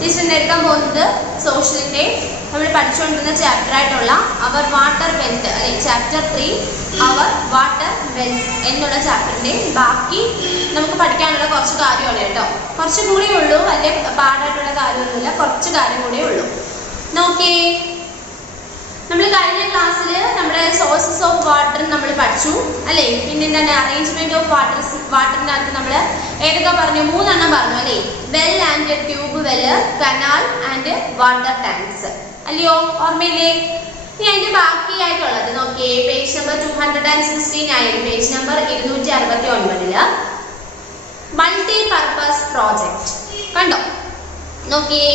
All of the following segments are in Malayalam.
ടീച്ചറിന് എടുക്കാൻ പോകുന്നത് സോഷ്യലിൻ്റെ നമ്മൾ പഠിച്ചുകൊണ്ടിരുന്ന ചാപ്റ്ററായിട്ടുള്ള അവർ വാട്ടർ വെൽത്ത് അല്ലെ ചാപ്റ്റർ 3 അവർ വാട്ടർ വെൽത്ത് എന്നുള്ള ചാപ്റ്ററിൻ്റെ ബാക്കി നമുക്ക് പഠിക്കാനുള്ള കുറച്ച് കാര്യമാണ് കേട്ടോ. കുറച്ച് കൂടിയേ ഉള്ളൂ, വലിയ പാടായിട്ടുള്ള കാര്യമൊന്നുമില്ല, കുറച്ച് കാര്യം കൂടിയേ ഉള്ളൂ. നോക്കിയേ, നമ്മൾ കഴിഞ്ഞ ക്ലാസ്സിൽ നമ്മുടെ സോഴ്സസ് ഓഫ് വാട്ടർ നമ്മൾ പഠിച്ചു അല്ലേ. പിന്നെ എന്താണ് അറേഞ്ച്മെന്റ് ഓഫ് വാട്ടറിൻ്റെ അകത്ത് നമ്മൾ ഏതൊക്കെ പറഞ്ഞു? 3 എണ്ണം പറഞ്ഞു അല്ലേ. Well and tube well, canal and water tanks അല്ലയോ, ഓർമ്മയില്ലേ? ഇനി അതിന്റെ ബാക്കിയായിട്ടുള്ളത് നോക്കിയേ, പേജ് നമ്പർ 216 ആയിരുന്നു. Page number 269 multi purpose project കണ്ടോ? നോക്കിയേ,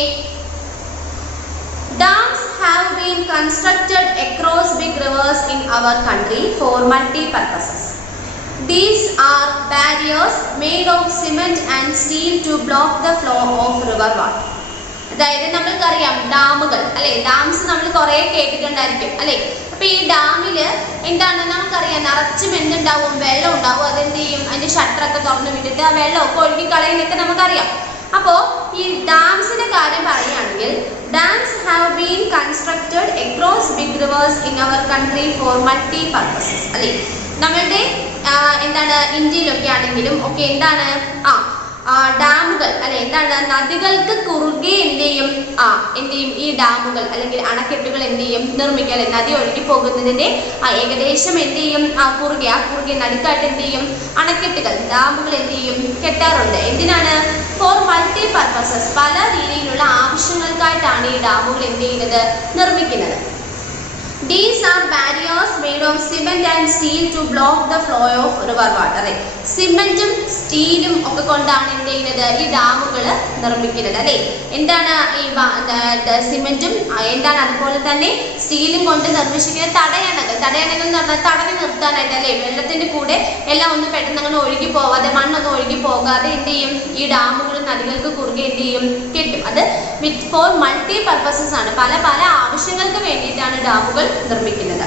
dams have been constructed across big rivers in our country for multi-purposes. These are barriers made of cement and steel to block the flow of river water. അതായത് നമ്മൾക്കറിയാം ഡാമുകൾ അല്ലെ, ഡാംസ് നമ്മൾ കുറെ കേട്ടിട്ടുണ്ടായിരിക്കും അല്ലെ. അപ്പൊ ഈ ഡാമില് എന്താണ് നമുക്കറിയാം, നിറച്ചും എന്തുണ്ടാവും, വെള്ളം ഉണ്ടാവും. അതെന്ത് ചെയ്യും, അതിന്റെ ഷട്ടറൊക്കെ തുറന്നു വിട്ടിട്ട് ആ വെള്ളമൊക്കെ ഒഴുകി കളയുന്നൊക്കെ നമുക്കറിയാം. അപ്പോൾ ഈ ഡാംസിന്റെ കാര്യം പറയുകയാണെങ്കിൽ, dams have been constructed across big rivers in our country for multi purposes അല്ലെ. നമ്മളുടെ എന്താണ് ഇന്ത്യയിലൊക്കെ ആണെങ്കിലും ഒക്കെ എന്താണ് ഡാമുകൾ അല്ലെ, എന്താണ് നദികൾക്ക് കുറുകെ എന്ത് ചെയ്യും ഈ ഡാമുകൾ അല്ലെങ്കിൽ അണക്കെട്ടുകൾ എന്ത് ചെയ്യും നിർമ്മിക്കുക അല്ലെ. നദി ഒഴുകി പോകുന്നതിന്റെ ഏകദേശം എന്ത് ചെയ്യും കുറുകെ നടുക്കായിട്ട് എന്ത് ചെയ്യും അണക്കെട്ടുകൾ ഡാമുകൾ എന്ത് ചെയ്യും കെട്ടാറുണ്ട്. എന്തിനാണ്? ഫോർ മൾട്ടി പർപ്പസസ്, പല രീതിയിലുള്ള ആവശ്യങ്ങൾക്കായിട്ടാണ് ഈ ഡാമുകൾ എന്ത് ചെയ്യുന്നത് നിർമ്മിക്കുന്നത്. These are barriers made of cement and steel to block the flow of river water. സിമെന്റും സ്റ്റീലും ഒക്കെ കൊണ്ടാണ് എന്ത് ചെയ്യുന്നത് ഈ ഡാമുകൾ നിർമ്മിക്കുന്നത് അല്ലെ. എന്താണ് ഈ സിമെന്റും എന്താണ് അതുപോലെ തന്നെ സ്റ്റീലും കൊണ്ട് നിർമ്മിച്ചിരിക്കുന്ന തടയണകൾ എന്ന് പറഞ്ഞാൽ തടഞ്ഞു നിർത്താനായിട്ട് അല്ലെ. വെള്ളത്തിന്റെ കൂടെ എല്ലാം ഒന്ന് പെട്ടെന്ന് അങ്ങനെ ഒഴുകി പോവാതെ, മണ്ണൊന്നും ഒഴുകി പോകാതെ എന്ത് ചെയ്യും ഈ ഡാമുകൾ നദികൾക്ക് കുറുകെ എന്ത് ചെയ്യും കെട്ടും. അത് ഫോർ മൾട്ടി പർപ്പസസ് ആണ്, പല പല ആവശ്യങ്ങൾക്ക് വേണ്ടിയിട്ടാണ് ഡാമുകൾ നിർമ്മിക്കുന്നത്.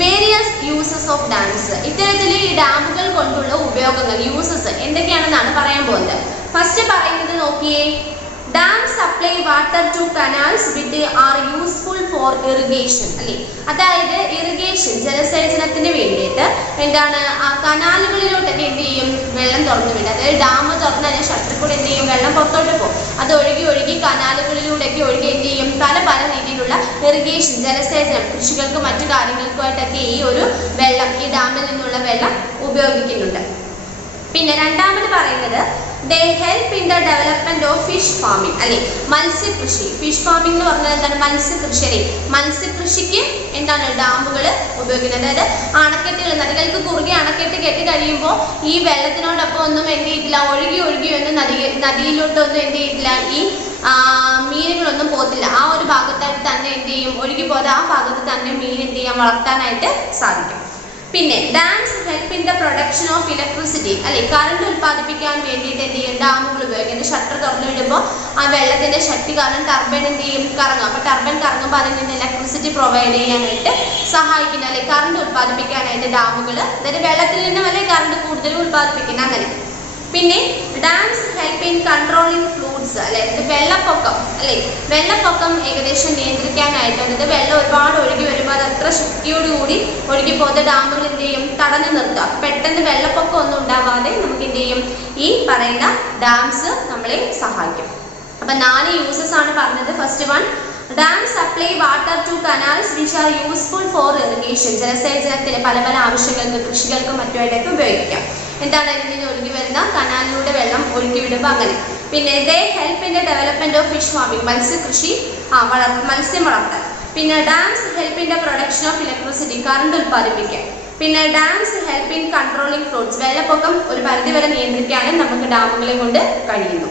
വേരിയസ് യൂസസ് ഓഫ് ഡാംസ്, ഇത്തരത്തിൽ ഈ ഡാമുകൾ കൊണ്ടുള്ള ഉപയോഗങ്ങൾ യൂസസ് എന്തൊക്കെയാണെന്നാണ് പറയാൻ പോകുന്നത്. ഫസ്റ്റ് പറയുന്നത് നോക്കിയേ, dams supply water to canals which are useful for irrigation അല്ലെ. അതായത് ഇറിഗേഷൻ ജലസേചനത്തിന് വേണ്ടിയിട്ട് എന്താണ് കനാലുകളിലോട്ടൊക്കെ എന്ത് ചെയ്യും വെള്ളം തുറന്നു വിടും. അതായത് ഡാം തുറന്നതിന് ഷട്ടറിൽ കൂടെ എന്ത് ചെയ്യും വെള്ളം പുറത്തോട്ട് പോകും. അത് ഒഴുകി കനാലുകളിലൂടെയൊക്കെ ഒഴുകി എന്ത് ചെയ്യും പല പല രീതിയിലുള്ള ഇറിഗേഷൻ ജലസേചനം കൃഷികൾക്കും മറ്റു കാര്യങ്ങൾക്കുമായിട്ടൊക്കെ ഈ ഒരു വെള്ളം ഈ ഡാമിൽ നിന്നുള്ള വെള്ളം ഉപയോഗിക്കുന്നുണ്ട്. പിന്നെ രണ്ടാമത് പറയുന്നത് they help in the development of fish farming അല്ലെ, മത്സ്യകൃഷി. ഫിഷ് ഫാമിംഗ് എന്ന് പറഞ്ഞാൽ എന്താണ് മത്സ്യകൃഷി അല്ലെ. മത്സ്യകൃഷിക്ക് എന്താണ് ഡാമുകൾ ഉപയോഗിക്കുന്നത്. അതായത് അണക്കെട്ടുകൾ നദികൾക്ക് കുറുകെ അണക്കെട്ട് കെട്ടി കഴിയുമ്പോൾ ഈ വെള്ളത്തിനോടൊപ്പം ഒന്നും എന്ത് ചെയ്തില്ല ഒഴുകി ഒന്നും നദിയിലോട്ടൊന്നും എന്ത് ചെയ്തില്ല ഈ മീനുകളൊന്നും പോകത്തില്ല. ആ ഒരു ഭാഗത്തായിട്ട് തന്നെ എന്ത് ചെയ്യും ഒഴുകി പോകാതെ ആ ഭാഗത്ത് തന്നെ മീൻ എന്ത് ചെയ്യാൻ വളർത്താനായിട്ട് സാധിക്കും. പിന്നെ dams help in the production of electricity അല്ലെ, കറണ്ട് ഉൽപ്പാദിപ്പിക്കാൻ വേണ്ടിയിട്ട് എന്ത് ചെയ്യും ഡാമുകൾ ഉപയോഗിക്കുന്നത്. ഷട്ടർ തുറന്നു വിടുമ്പോൾ ആ വെള്ളത്തിന്റെ ശക്തി കാരണം ടർബൈൻ എന്ത് ചെയ്യും കറങ്ങും. അപ്പൊ ടർബൈൻ കറങ്ങുമ്പോൾ അതിൽ നിന്ന് ഇലക്ട്രിസിറ്റി പ്രൊവൈഡ് ചെയ്യാനായിട്ട് സഹായിക്കുന്ന അല്ലെ, കറണ്ട് ഉൽപ്പാദിപ്പിക്കാനായിട്ട് ഡാമുകൾ, അതായത് വെള്ളത്തിൽ നിന്നും അല്ലെ കറണ്ട് കൂടുതൽ ഉൽപ്പാദിപ്പിക്കുന്ന അങ്ങനെ. പിന്നെ dams help in controlling floods അല്ലെ, വെള്ളപ്പൊക്കം അല്ലെ. വെള്ളപ്പൊക്കം ഏകദേശം നിയന്ത്രിക്കാനായിട്ട്, അതായത് വെള്ളം ഒരുപാട് ഒഴുകി വരുമ്പോൾ അത് അത്ര ശക്തിയോടുകൂടി ഒഴുകി പോകുന്ന ഡാമുകൾ എന്ത് ചെയ്യും തടഞ്ഞു നിർത്തുക. പെട്ടെന്ന് വെള്ളപ്പൊക്കം ഒന്നും ഉണ്ടാവാതെ നമുക്ക് എന്ത് ചെയ്യും ഈ പറയുന്ന ഡാംസ് നമ്മളെ സഹായിക്കും. അപ്പൊ 4 യൂസസ് ആണ് പറഞ്ഞത്. First one, dams supply water to canals which are useful for irrigation, ജലസേചനത്തിന് പല പല ആവശ്യങ്ങൾക്ക് കൃഷികൾക്കും മറ്റുമായിട്ടൊക്കെ ഉപയോഗിക്കാം. എന്താണ് ഇതിൽ നിന്ന് ഒഴുകി വരുന്ന കനാലിലൂടെ വെള്ളം ഒഴുക്കി വിടുമ്പോൾ അങ്ങനെ. പിന്നെ ദേ help in the development of fish farming, മത്സ്യകൃഷി മത്സ്യം വളർത്താൻ. പിന്നെ dams help in the production of electricity, current ഉൽപ്പാദിപ്പിക്കാൻ. പിന്നെ dams help in controlling floods, വെള്ളപ്പൊക്കം ഒരു പരിധിവരെ നിയന്ത്രിക്കാനും നമുക്ക് ഡാമുകളെ കൊണ്ട് കഴിയുന്നു.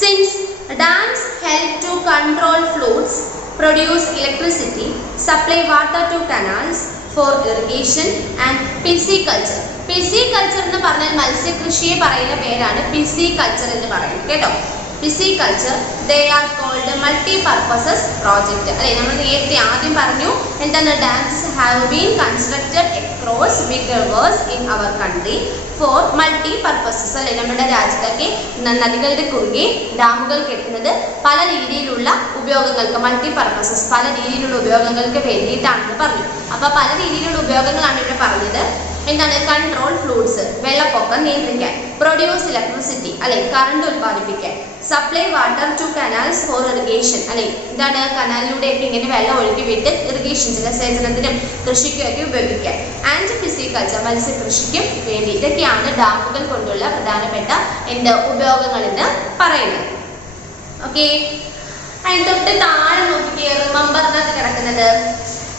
Since dams help to control floods, produce electricity, supply water to canals for irrigation and pisciculture. Pisciculture എന്ന് പറഞ്ഞാൽ മത്സ്യകൃഷിയെ പറയുന്ന പേരാണ് pisciculture എന്ന് പറയുന്നത് കേട്ടോ. pisciculture, they are called multi-purposes project. അല്ലെ നമ്മൾ നേരത്തെ ആദ്യം പറഞ്ഞു എന്താണ് dams have been constructed across big rivers in our country for multi-purposes. അല്ലെ നമ്മുടെ രാജ്യത്തൊക്കെ നദികളുടെ കുറുകെ ഡാമുകൾ കെട്ടുന്നത് പല രീതിയിലുള്ള ഉപയോഗങ്ങൾക്ക് multi-purposes പല രീതിയിലുള്ള ഉപയോഗങ്ങൾക്ക് വേണ്ടിയിട്ടാണെന്ന് പറഞ്ഞു. അപ്പോൾ പല രീതിയിലുള്ള ഉപയോഗങ്ങളാണ് ഇവിടെ പറഞ്ഞത്. എന്താണ് കൺട്രോൾ ഫ്ലൂഡ്സ് വെള്ളപ്പൊക്കം നിയന്ത്രിക്കാൻ, പ്രൊഡ്യൂസ് ഇലക്ട്രിസിറ്റി അല്ലെ കറണ്ട് ഉൽപ്പാദിപ്പിക്കാൻ, supply water to canals for irrigation അല്ലെ എന്താണ് കനാലിലൂടെയൊക്കെ ഇങ്ങനെ വെള്ളം ഒഴുക്കി വിട്ട് ഇറിഗേഷൻ ജലസേചനത്തിനും കൃഷിക്കുമൊക്കെ ഉപയോഗിക്കാൻ, ആൻഡ് പിസിക്കൾച്ചർ മത്സ്യകൃഷിക്കും വേണ്ടി. ഇതൊക്കെയാണ് ഡാമുകൾ കൊണ്ടുള്ള പ്രധാനപ്പെട്ട ഉപയോഗങ്ങൾ എന്ന് പറയുന്നത്. ഓക്കെ, അതിന് തൊട്ട് താഴെ നോക്കിക്കേ റിമംബറിനകത്ത് കിടക്കുന്നത്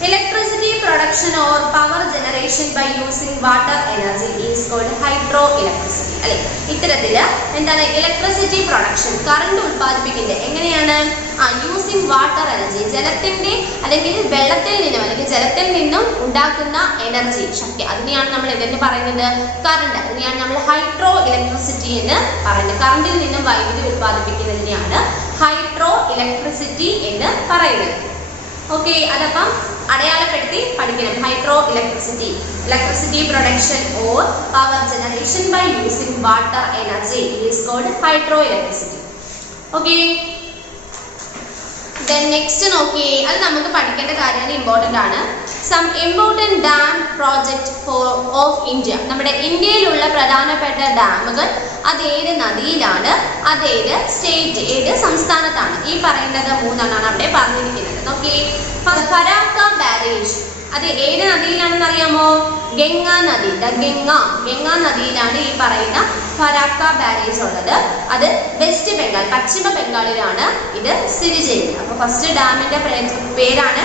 electricity production or power generation by using water energy is called hydroelectricity. അല്ലെ ഇത്തരത്തില് എന്താണ് ഇലക്ട്രിസിറ്റി പ്രൊഡക്ഷൻ കറണ്ട് ഉൽപ്പാദിപ്പിക്കുന്നത് എങ്ങനെയാണ് യൂസിങ് വാട്ടർ എനർജി ജലത്തിന്റെ അല്ലെങ്കിൽ വെള്ളത്തിൽ നിന്നും അല്ലെങ്കിൽ ജലത്തിൽ നിന്നും ഉണ്ടാക്കുന്ന എനർജി ശക്തി അതിനെയാണ് നമ്മൾ എന്തെന്ന് പറയുന്നത് കറണ്ട്. അതിനെയാണ് നമ്മൾ ഹൈഡ്രോ ഇലക്ട്രിസിറ്റി എന്ന് പറയുന്നത്. കറണ്ടിൽ നിന്നും വൈദ്യുതി ഉൽപ്പാദിപ്പിക്കുന്നതിനെയാണ് ഹൈഡ്രോ ഇലക്ട്രിസിറ്റി എന്ന് പറയുന്നത്. ഓക്കെ, അതപ്പം അടയാളപ്പെടുത്തി പഠിക്കണം. Hydro electricity, electricity production or power generation by using water energy is called hydro electricity. Okay, then next നോക്കിയേ, അത് നമുക്ക് പഠിക്കേണ്ട കാര്യമാണ്, ഇമ്പോർട്ടൻ്റ് ആണ്. Some important dam project of India. നമ്മുടെ ഇന്ത്യയിലുള്ള പ്രധാനപ്പെട്ട ഡാമുകൾ അതേത് നദിയിലാണ്, അതേത് സ്റ്റേറ്റ് ഏത് സംസ്ഥാനത്താണ്. ഈ പറയുന്നത് മൂന്നെണ്ണമാണ് അവിടെ പറഞ്ഞിരിക്കുന്നത്. നോക്കിയേ, ഫരാക്ക ബാരേജ് അത് ഏത് നദിയിലാണെന്ന് അറിയാമോ? ഗംഗാ നദി. ഗംഗാ നദിയിലാണ് ഈ പറയുന്ന ഫരാക്ക ബാരേജ് ഉള്ളത്. അത് വെസ്റ്റ് ബംഗാൾ പശ്ചിമ ബംഗാളിലാണ് ഇത് സ്ഥിതി ചെയ്യുന്നത്. അപ്പോൾ ഫസ്റ്റ് ഡാമിന്റെ പേരാണ്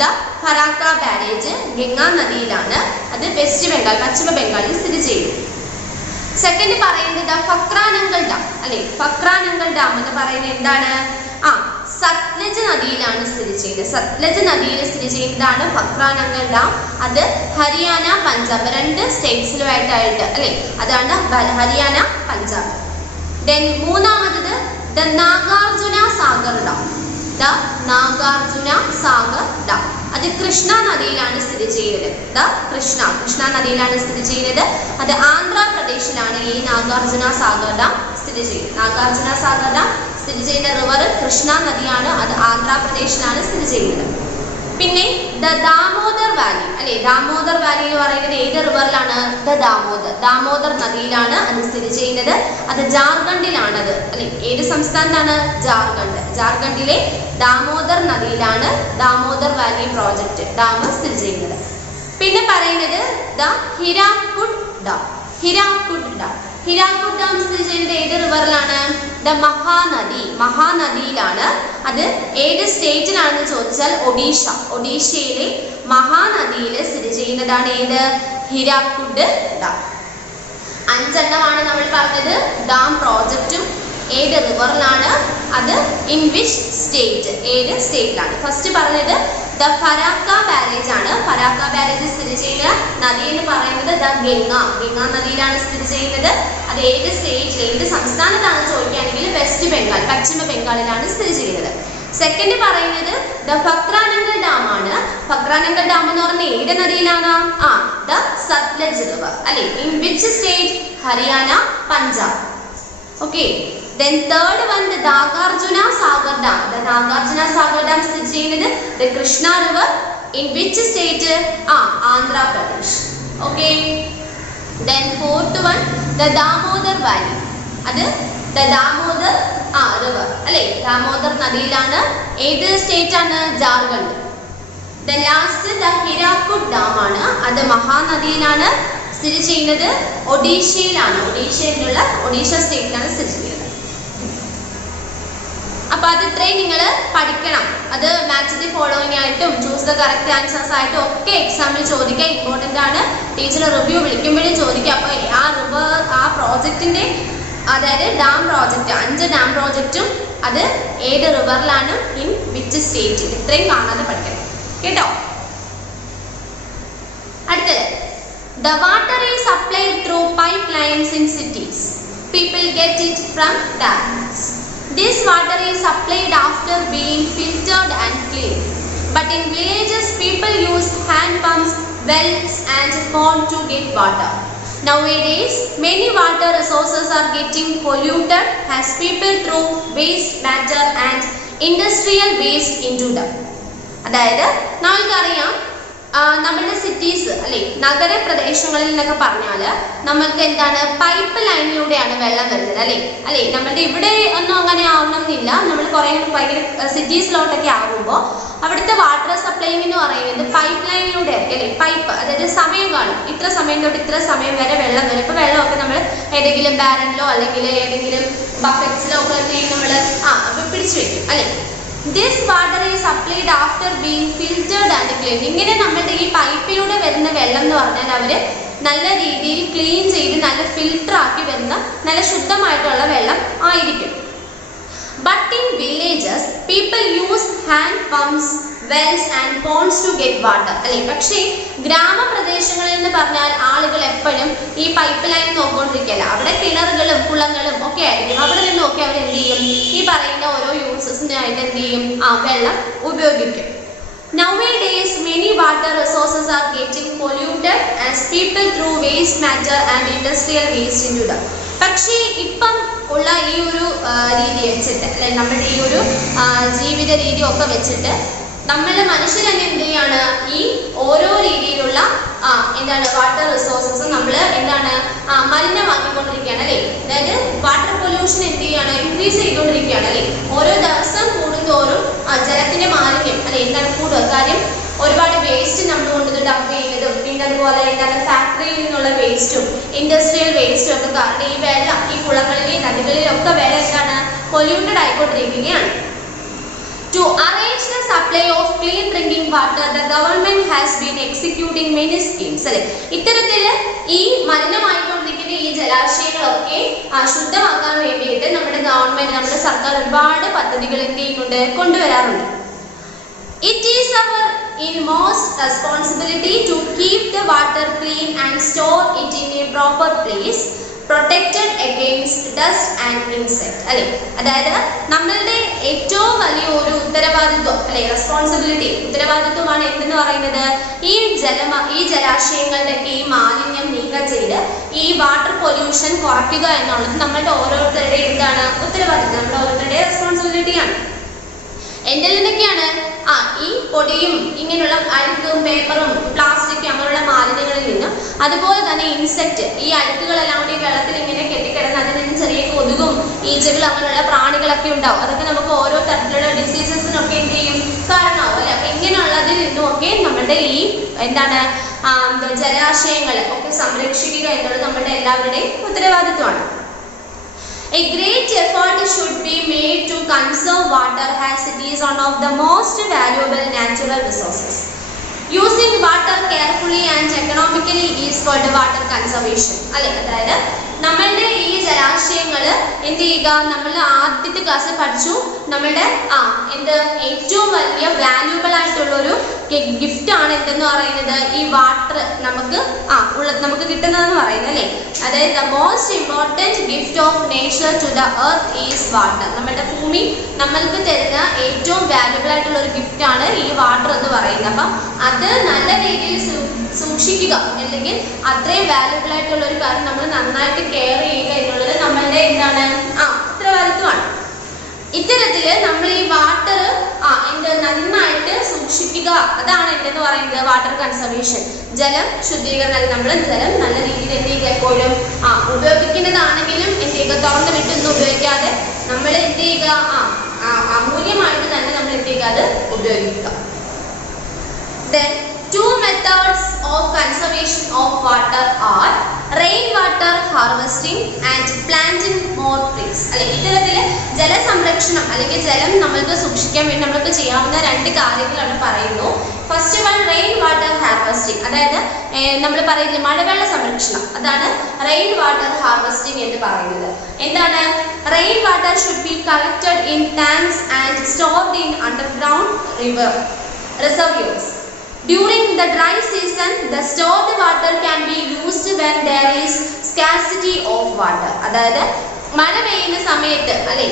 ദ ഫരാക്ക ബാരേജ്. ഗംഗാ നദിയിലാണ്, അത് വെസ്റ്റ് ബംഗാൾ പശ്ചിമ ബംഗാളിൽ സ്ഥിതി ചെയ്യുന്നു. സെക്കൻഡ് പറയുന്നത് ഫക്രാനങ്കൽ ഡാം അല്ലെ. ഫക്രാനങ്കൽ ഡാം എന്ന് പറയുന്നത് എന്താണ്? സത്ലജ് നദിയിലാണ് സ്ഥിതി ചെയ്യുന്നത്. സത്ലജ് നദിയിൽ സ്ഥിതി ചെയ്യുന്നതാണ് ഫക്രാനങ്കൽ ഡാം. അത് ഹരിയാന പഞ്ചാബ് രണ്ട് സ്റ്റേറ്റ്സിലുമായിട്ടായിട്ട് അല്ലെ, അതാണ് ഹരിയാന പഞ്ചാബ്. ദെൻ മൂന്നാമത് the Nagarjuna Sagar dam. The Nagarjuna Sagar dam അത് കൃഷ്ണ നദിയിലാണ് സ്ഥിതി ചെയ്യുന്നത്. കൃഷ്ണ നദിയിലാണ് സ്ഥിതി ചെയ്യുന്നത്. അത് ആന്ധ്രാപ്രദേശിലാണ് ഈ നാഗാർജുന സാഗർ ഡാം സ്ഥിതി ചെയ്യുന്നത്. നാഗാർജുന സാഗർ ഡാം സ്ഥിതി ചെയ്യുന്ന റിവർ കൃഷ്ണ നദിയാണ്. അത് ആന്ധ്രാപ്രദേശിലാണ് സ്ഥിതി ചെയ്യുന്നത്. പിന്നെ ദ ദാമോദർ വാലി അല്ലെ. ദാമോദർ വാലി എന്ന് പറയുന്നത് ഏത് റിവറിലാണ്? ദാമോദർ നദിയിലാണ് അത് സ്ഥിതി ചെയ്യുന്നത്. അത് ജാർഖണ്ഡിലാണത് അല്ലെ. ഏത് സംസ്ഥാനത്താണ്? ജാർഖണ്ഡിലെ ദാമോദർ നദിയിലാണ് ദാമോദർ വാലി പ്രോജക്റ്റ് ഡാം സ്ഥിതി ചെയ്യുന്നത്. പിന്നെ പറയുന്നത് the Hirakud dam. Hirakud dam സ്ഥിതി ചെയ്യുന്നത് ഏത് റിവറിലാണ്? ദ മഹാനദിയിലാണ്. അത് ഏത് സ്റ്റേറ്റിലാണെന്ന് ചോദിച്ചാൽ ഒഡീഷയിലെ മഹാനദിയിൽ സ്ഥിതി ചെയ്യുന്നതാണ് ഏത്? ഹിരാക്കുഡ് ഡാം. 5 എണ്ണമാണ് നമ്മൾ പറഞ്ഞത് ഡാം പ്രോജക്റ്റും. ഏത് റിവറിലാണ്? അത് ഇൻ വിച്ച് സ്റ്റേറ്റ് ഏത് സ്റ്റേറ്റിലാണ്? ഫസ്റ്റ് പറഞ്ഞത് ദ ഫരാക്ക ബാരേജ് ആണ്. ഫരാക്ക ബാരേജ് സ്ഥിതി ചെയ്യുന്ന നദി എന്ന് പറയുന്നത് ദ ഗംഗാ നദിയിലാണ് സ്ഥിതി ചെയ്യുന്നത്. അത് ഏത് സ്റ്റേറ്റ് ഏത് സംസ്ഥാനത്താണ് ചോദിക്കുകയാണെങ്കിൽ വെസ്റ്റ് ബംഗാൾ പശ്ചിമ ബംഗാളിലാണ് സ്ഥിതി ചെയ്യുന്നത്. സെക്കൻഡ് പറയുന്നത് ദ ഫക്രാനങ്കൽ ഡാം ആണ്. ഫക്രാനങ്കൽ ഡാം എന്ന് പറഞ്ഞാൽ ഏത് നദിയിലാണ്? ദ സത്ലജ് റിവർ അല്ലെ. In which state? Haryana Punjab. Okay, then third one the Nagarjuna Sagar Dam. The Nagarjuna Sagar Dam സ്ഥിതി ചെയ്യുന്നത് the Krishna river in which state? Andhra Pradesh. Okay, then fourth one the Damodar Valley. അത് the Damodar river അല്ലെ. ദാമോദർ നദിയിലാണ്. ഏത് സ്റ്റേറ്റ് ആണ്? Jharkhand. then last the Hirakud Dam ആണ്. അത് മഹാനദിയിലാണ് സ്ഥിതി ചെയ്യുന്നത്. ഒഡീഷയിലാണ്. ഒഡീഷ സ്റ്റേറ്റിലാണ് സ്ഥിതി ചെയ്യുന്നത്. അപ്പോൾ അത് ഇത്രയും നിങ്ങൾ പഠിക്കണം. അത് മാച്ച് ദി ഫോളോയിങ് ആയിട്ടും ചൂസ് ദ കറക്റ്റ് ആൻസേഴ്സ് ആയിട്ടും ഒക്കെ എക്സാമിൽ ചോദിക്കാൻ ഇമ്പോർട്ടൻ്റ് ആണ്. ടീച്ചർ റിവ്യൂ വിളിക്കുമ്പോഴും ചോദിക്കുക. അപ്പോൾ ആ പ്രോജക്റ്റിൻ്റെ അതായത് ഡാം പ്രോജക്റ്റ് 5 ഡാം പ്രോജക്റ്റും അത് ഏത് റിവറിലാണ് ഇൻ വിച്ച് സ്റ്റേറ്റ് ഇത്രയും കാണാതെ പഠിക്കണം കേട്ടോ. അടുത്തത് the water is supplied through pipelines in cities. People get it from dams. This water is supplied after being filtered and cleaned. But in villages, people use hand pumps, wells and pond to get water. Nowadays, many water resources are getting polluted as people throw waste matter and industrial waste into them. അതായത് നമ്മൾക്കറിയാം നമ്മുടെ സിറ്റീസ് അല്ലെ നഗരപ്രദേശങ്ങളിൽ എന്നൊക്കെ പറഞ്ഞാൽ നമ്മൾക്ക് എന്താണ് പൈപ്പ് ലൈനിലൂടെയാണ് വെള്ളം വരുന്നത് അല്ലെ നമ്മുടെ ഇവിടെ ഒന്നും അങ്ങനെ ആവണമെന്നില്ല. നമ്മൾ കുറേ ഭയങ്കര സിറ്റീസിലോട്ടൊക്കെ ആകുമ്പോൾ അവിടുത്തെ വാട്ടർ സപ്ലൈങ് എന്ന് പറയുന്നത് പൈപ്പ് ലൈനിലൂടെ ആയിരിക്കും അല്ലെ. പൈപ്പ് അതായത് സമയം കാണും, ഇത്ര സമയം തൊട്ട് ഇത്ര സമയം വരെ വെള്ളം വരും. ഇപ്പോൾ വെള്ളമൊക്കെ നമ്മൾ ഏതെങ്കിലും ബാരനിലോ അല്ലെങ്കിൽ ഏതെങ്കിലും ബക്കറ്റ്സിലോ ഒക്കെ നമ്മൾ പിടിച്ചു വെക്കും അല്ലെ. This water is supplied after being filtered and cleaned. ഇങ്ങനെ നമ്മുടെ ഈ പൈപ്പിലൂടെ വരുന്ന വെള്ളം എന്ന് പറഞ്ഞാൽ അവര് നല്ല രീതിയിൽ ക്ലീൻ ചെയ്ത് നല്ല ഫിൽട്ടർ ആക്കി വരുന്ന നല്ല ശുദ്ധമായിട്ടുള്ള വെള്ളം ആയിരിക്കും. But in villages, people use hand pumps, wells and ponds to get water. അല്ലെ, പക്ഷേ ഗ്രാമപ്രദേശങ്ങളിൽ എന്ന് പറഞ്ഞാൽ ആളുകൾ എപ്പോഴും ഈ പൈപ്പ് ലൈൻ നോക്കിക്കൊണ്ടിരിക്കുകയല്ല. അവിടെ കിണറുകളും കുളങ്ങളും ഒക്കെ ആയിരിക്കും. അവിടെ നിന്നൊക്കെ അവർ എന്ത് ചെയ്യും, ഈ പറയുന്ന ഓരോ യൂസസിനായിട്ട് എന്ത് ചെയ്യും, വെള്ളം ഉപയോഗിക്കും. Nowadays, many water resources are getting polluted as people throw waste matter and industrial waste into them. പക്ഷേ ഇപ്പം ഉള്ള ഈ ഒരു രീതി വെച്ചിട്ട് അല്ലെ, നമ്മുടെ ഈ ഒരു ജീവിത രീതി ഒക്കെ വെച്ചിട്ട് നമ്മളെ മനുഷ്യർ തന്നെ എന്ത് ചെയ്യാണ്, ഈ ഓരോ രീതിയിലുള്ള എന്താണ് വാട്ടർ റിസോഴ്സസ് നമ്മൾ എന്താണ് മലിനമാക്കിക്കൊണ്ടിരിക്കുകയാണ് അല്ലെ. അതായത് വാട്ടർ പൊല്യൂഷൻ എന്ത് ചെയ്യാണ്, ഇൻക്രീസ് ചെയ്തുകൊണ്ടിരിക്കുകയാണ് അല്ലെ. ഓരോ ദിവസം കൂടുന്തോറും ജലത്തിന്റെ മാലിന്യം അല്ലെ എന്താണ് കൂടുക. കാര്യം ഒരുപാട് വേസ്റ്റ് നമ്മൾ കൊണ്ടത് ഡംപ് ചെയ്യുന്നതും പിന്നെ അതുപോലെ എന്താണ് ഫാക്ടറിയിൽ നിന്നുള്ള വേസ്റ്റും ഇൻഡസ്ട്രിയൽ വേസ്റ്റും ഒക്കെ കാരണം ഈ വെള്ളം ഈ കുളങ്ങളിലെയും നദികളിലും ഒക്കെ വെള്ളം എന്താണ് പൊല്യൂട്ടഡ് ആയിക്കൊണ്ടിരിക്കുകയാണ്. To arrange the supply of clean drinking water, the government has been executing many schemes. അല്ലെ, ഇത്തരത്തില് ഈ മലിനമായിക്കൊണ്ടിരിക്കുന്ന ഈ ജലാശയങ്ങളൊക്കെ ശുദ്ധമാക്കാൻ വേണ്ടിയിട്ട് നമ്മുടെ ഗവൺമെന്റ് നമ്മുടെ സർക്കാർ ഒരുപാട് പദ്ധതികൾ എന്ത് ചെയ്യുന്നുണ്ട്, കൊണ്ടുവരാറുണ്ട്. It is our inmost responsibility to keep the water clean and store it in a proper place, protected against dust and insect. അല്ലെ, അതായത് നമ്മളുടെ ഏറ്റവും വലിയ ഒരു ഉത്തരവാദിത്വം അല്ലെ, റെസ്പോൺസിബിലിറ്റി ഉത്തരവാദിത്വമാണ് എന്തെന്ന് പറയുന്നത്, ഈ ജലാശയങ്ങളുടെ ഈ മാലിന്യം നീക്കം ചെയ്ത് ഈ വാട്ടർ പൊല്യൂഷൻ കുറയ്ക്കുക എന്നുള്ളത് നമ്മളുടെ ഓരോരുത്തരുടെയും എന്താണ് ഉത്തരവാദിത്വം, നമ്മുടെ ഓരോരുത്തരുടെ റെസ്പോൺസിബിലിറ്റിയാണ്. എന്തെങ്കിലൊക്കെയാണ് ഈ പൊടിയും ഇങ്ങനെയുള്ള അഴുക്കും പേപ്പറും പ്ലാസ്റ്റിക്കും അങ്ങനെയുള്ള മാലിന്യങ്ങളിൽ നിന്നും അതുപോലെ തന്നെ ഇൻസെക്ട് ഈ അഴുക്കുകളെല്ലാം കൂടി വെള്ളത്തിൽ ഇങ്ങനെ കെട്ടിക്കിടന്ന് അതിൽ നിന്ന് ചെറിയ കൊതുകും ഈച്ചകളും അങ്ങനെയുള്ള പ്രാണികളൊക്കെ ഉണ്ടാവും. അതൊക്കെ നമുക്ക് ഓരോ തരത്തിലുള്ള ഡിസീസസിനൊക്കെ എന്ത് ചെയ്യും, കാരണമാവും അല്ലെ. അപ്പൊ ഇങ്ങനെയുള്ളതിൽ നിന്നുമൊക്കെ നമ്മുടെ ഈ എന്താണ് ജലാശയങ്ങൾ ഒക്കെ സംരക്ഷിക്കുക എന്നുള്ളത് നമ്മുടെ എല്ലാവരുടെയും ഉത്തരവാദിത്വമാണ്. A great effort should be made to conserve water as it is one of the most valuable natural resources. Using water carefully and economically is called water conservation. അല്ലെ, അതായത് നമ്മളുടെ ഈ ജലാശയങ്ങൾ എന്ത് ചെയ്യുക, നമ്മൾ ആദ്യത്തെ ക്ലാസ്സിൽ പഠിച്ചു നമ്മളുടെ ഏറ്റവും വലിയ വാല്യൂബിൾ ആയിട്ടുള്ള ഒരു ഗിഫ്റ്റ് ആണ് എന്തെന്ന് പറയുന്നത് ഈ വാട്ടർ നമുക്ക് കിട്ടുന്നതെന്ന് പറയുന്നത് അല്ലേ. അതായത് the most important gift of nature to the earth is water. നമ്മുടെ ഭൂമി നമ്മൾക്ക് തരുന്ന ഏറ്റവും വാല്യൂബിൾ ആയിട്ടുള്ള ഒരു ഗിഫ്റ്റ് ആണ് ഈ വാട്ടർ എന്ന് പറയുന്നത്. അപ്പം അത് നല്ല രീതിയിൽ സൂക്ഷിക്കുക, അല്ലെങ്കിൽ അത്രയും വാല്യൂബിൾ ആയിട്ടുള്ള ഒരു കാര്യം നമ്മൾ നന്നായിട്ട് കെയർ ചെയ്യുക എന്നുള്ളത് നമ്മളുടെ എന്താണ് ഉത്തരവാദിത്വമാണ്. ഇത്തരത്തില് നമ്മൾ ഈ വാട്ടർ നന്നായിട്ട് സൂക്ഷിക്കുക, അതാണ് എന്തെന്ന് പറയുന്നത് വാട്ടർ കൺസർവേഷൻ. ജലം ശുദ്ധീകരണം, നമ്മൾ ജലം നല്ല രീതിയിൽ എന്ത് ചെയ്യുക, എപ്പോഴും ഉപയോഗിക്കുന്നതാണെങ്കിലും എന്ത് ചെയ്യുക, തുറന്നു വിട്ടൊന്നും ഉപയോഗിക്കാതെ നമ്മൾ എന്ത് ചെയ്യുക, അമൂല്യമായിട്ട് തന്നെ നമ്മൾ എന്ത് ചെയ്യുക, അത് ഉപയോഗിക്കുക. Then two methods of conservation of water are rainwater harvesting and planting more trees. അല്ലെ, ഇത്തരത്തിൽ ജലസംരക്ഷണം അല്ലെങ്കിൽ ജലം നമ്മൾക്ക് സൂക്ഷിക്കാൻ വേണ്ടി നമ്മൾക്ക് ചെയ്യാവുന്ന രണ്ട് കാര്യങ്ങളാണ് പറയുന്നു. First one rain water harvesting, അതായത് നമ്മൾ പറയുന്നത് മഴവെള്ള സംരക്ഷണം, അതാണ് റെയിൻ വാട്ടർ ഹാർവെസ്റ്റിംഗ് എന്ന് പറയുന്നത്. എന്താണ് rain water should be collected in tanks and stored in underground reservoirs. During the dry season, the stored water can be used when there is scarcity of water. അതായത് മഴ പെയ്യുന്ന സമയത്ത് അല്ലേ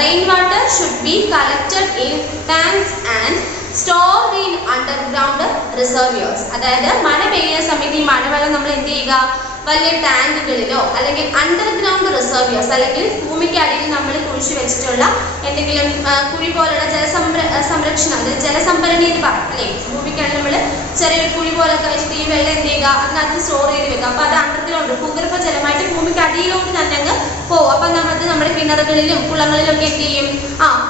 rain water should be collected in tanks and stored in underground reservoirs. അതായത് മഴ പെയ്യുന്ന സമയത്ത് ഈ മഴവെള്ളം നമ്മൾ എന്ത് ചെയ്യുക, വലിയ ടാങ്കുകളിലോ അല്ലെങ്കിൽ അണ്ടർഗ്രൗണ്ട് റിസർവിയേഴ്സ് അല്ലെങ്കിൽ ഭൂമിക്കടിയിൽ നമ്മൾ കുഴിച്ചു വെച്ചിട്ടുള്ള എന്തെങ്കിലും കുഴി പോലുള്ള സംരക്ഷണം ജലസംഭരണി എന്ന് പറയും അല്ലേ. ഭൂമിക്കടിയിൽ നമ്മൾ ചെറിയൊരു കുഴി പോലൊക്കെ വെച്ചിട്ട് ഈ വെള്ളം എന്ത് ചെയ്യുക, അതിനകത്ത് സ്റ്റോർ ചെയ്ത് വെക്കുക. അപ്പോൾ അത് അണ്ടർഗ്രൗണ്ട് ഭൂഗർഭ ജലമായിട്ട് ഭൂമിക്ക് അടിയിലോട്ട് തന്നെ അങ്ങ് പോകും. അപ്പം നമുക്ക് നമ്മുടെ കിണറുകളിലും കുളങ്ങളിലും ഒക്കെ എന്ത് ചെയ്യും,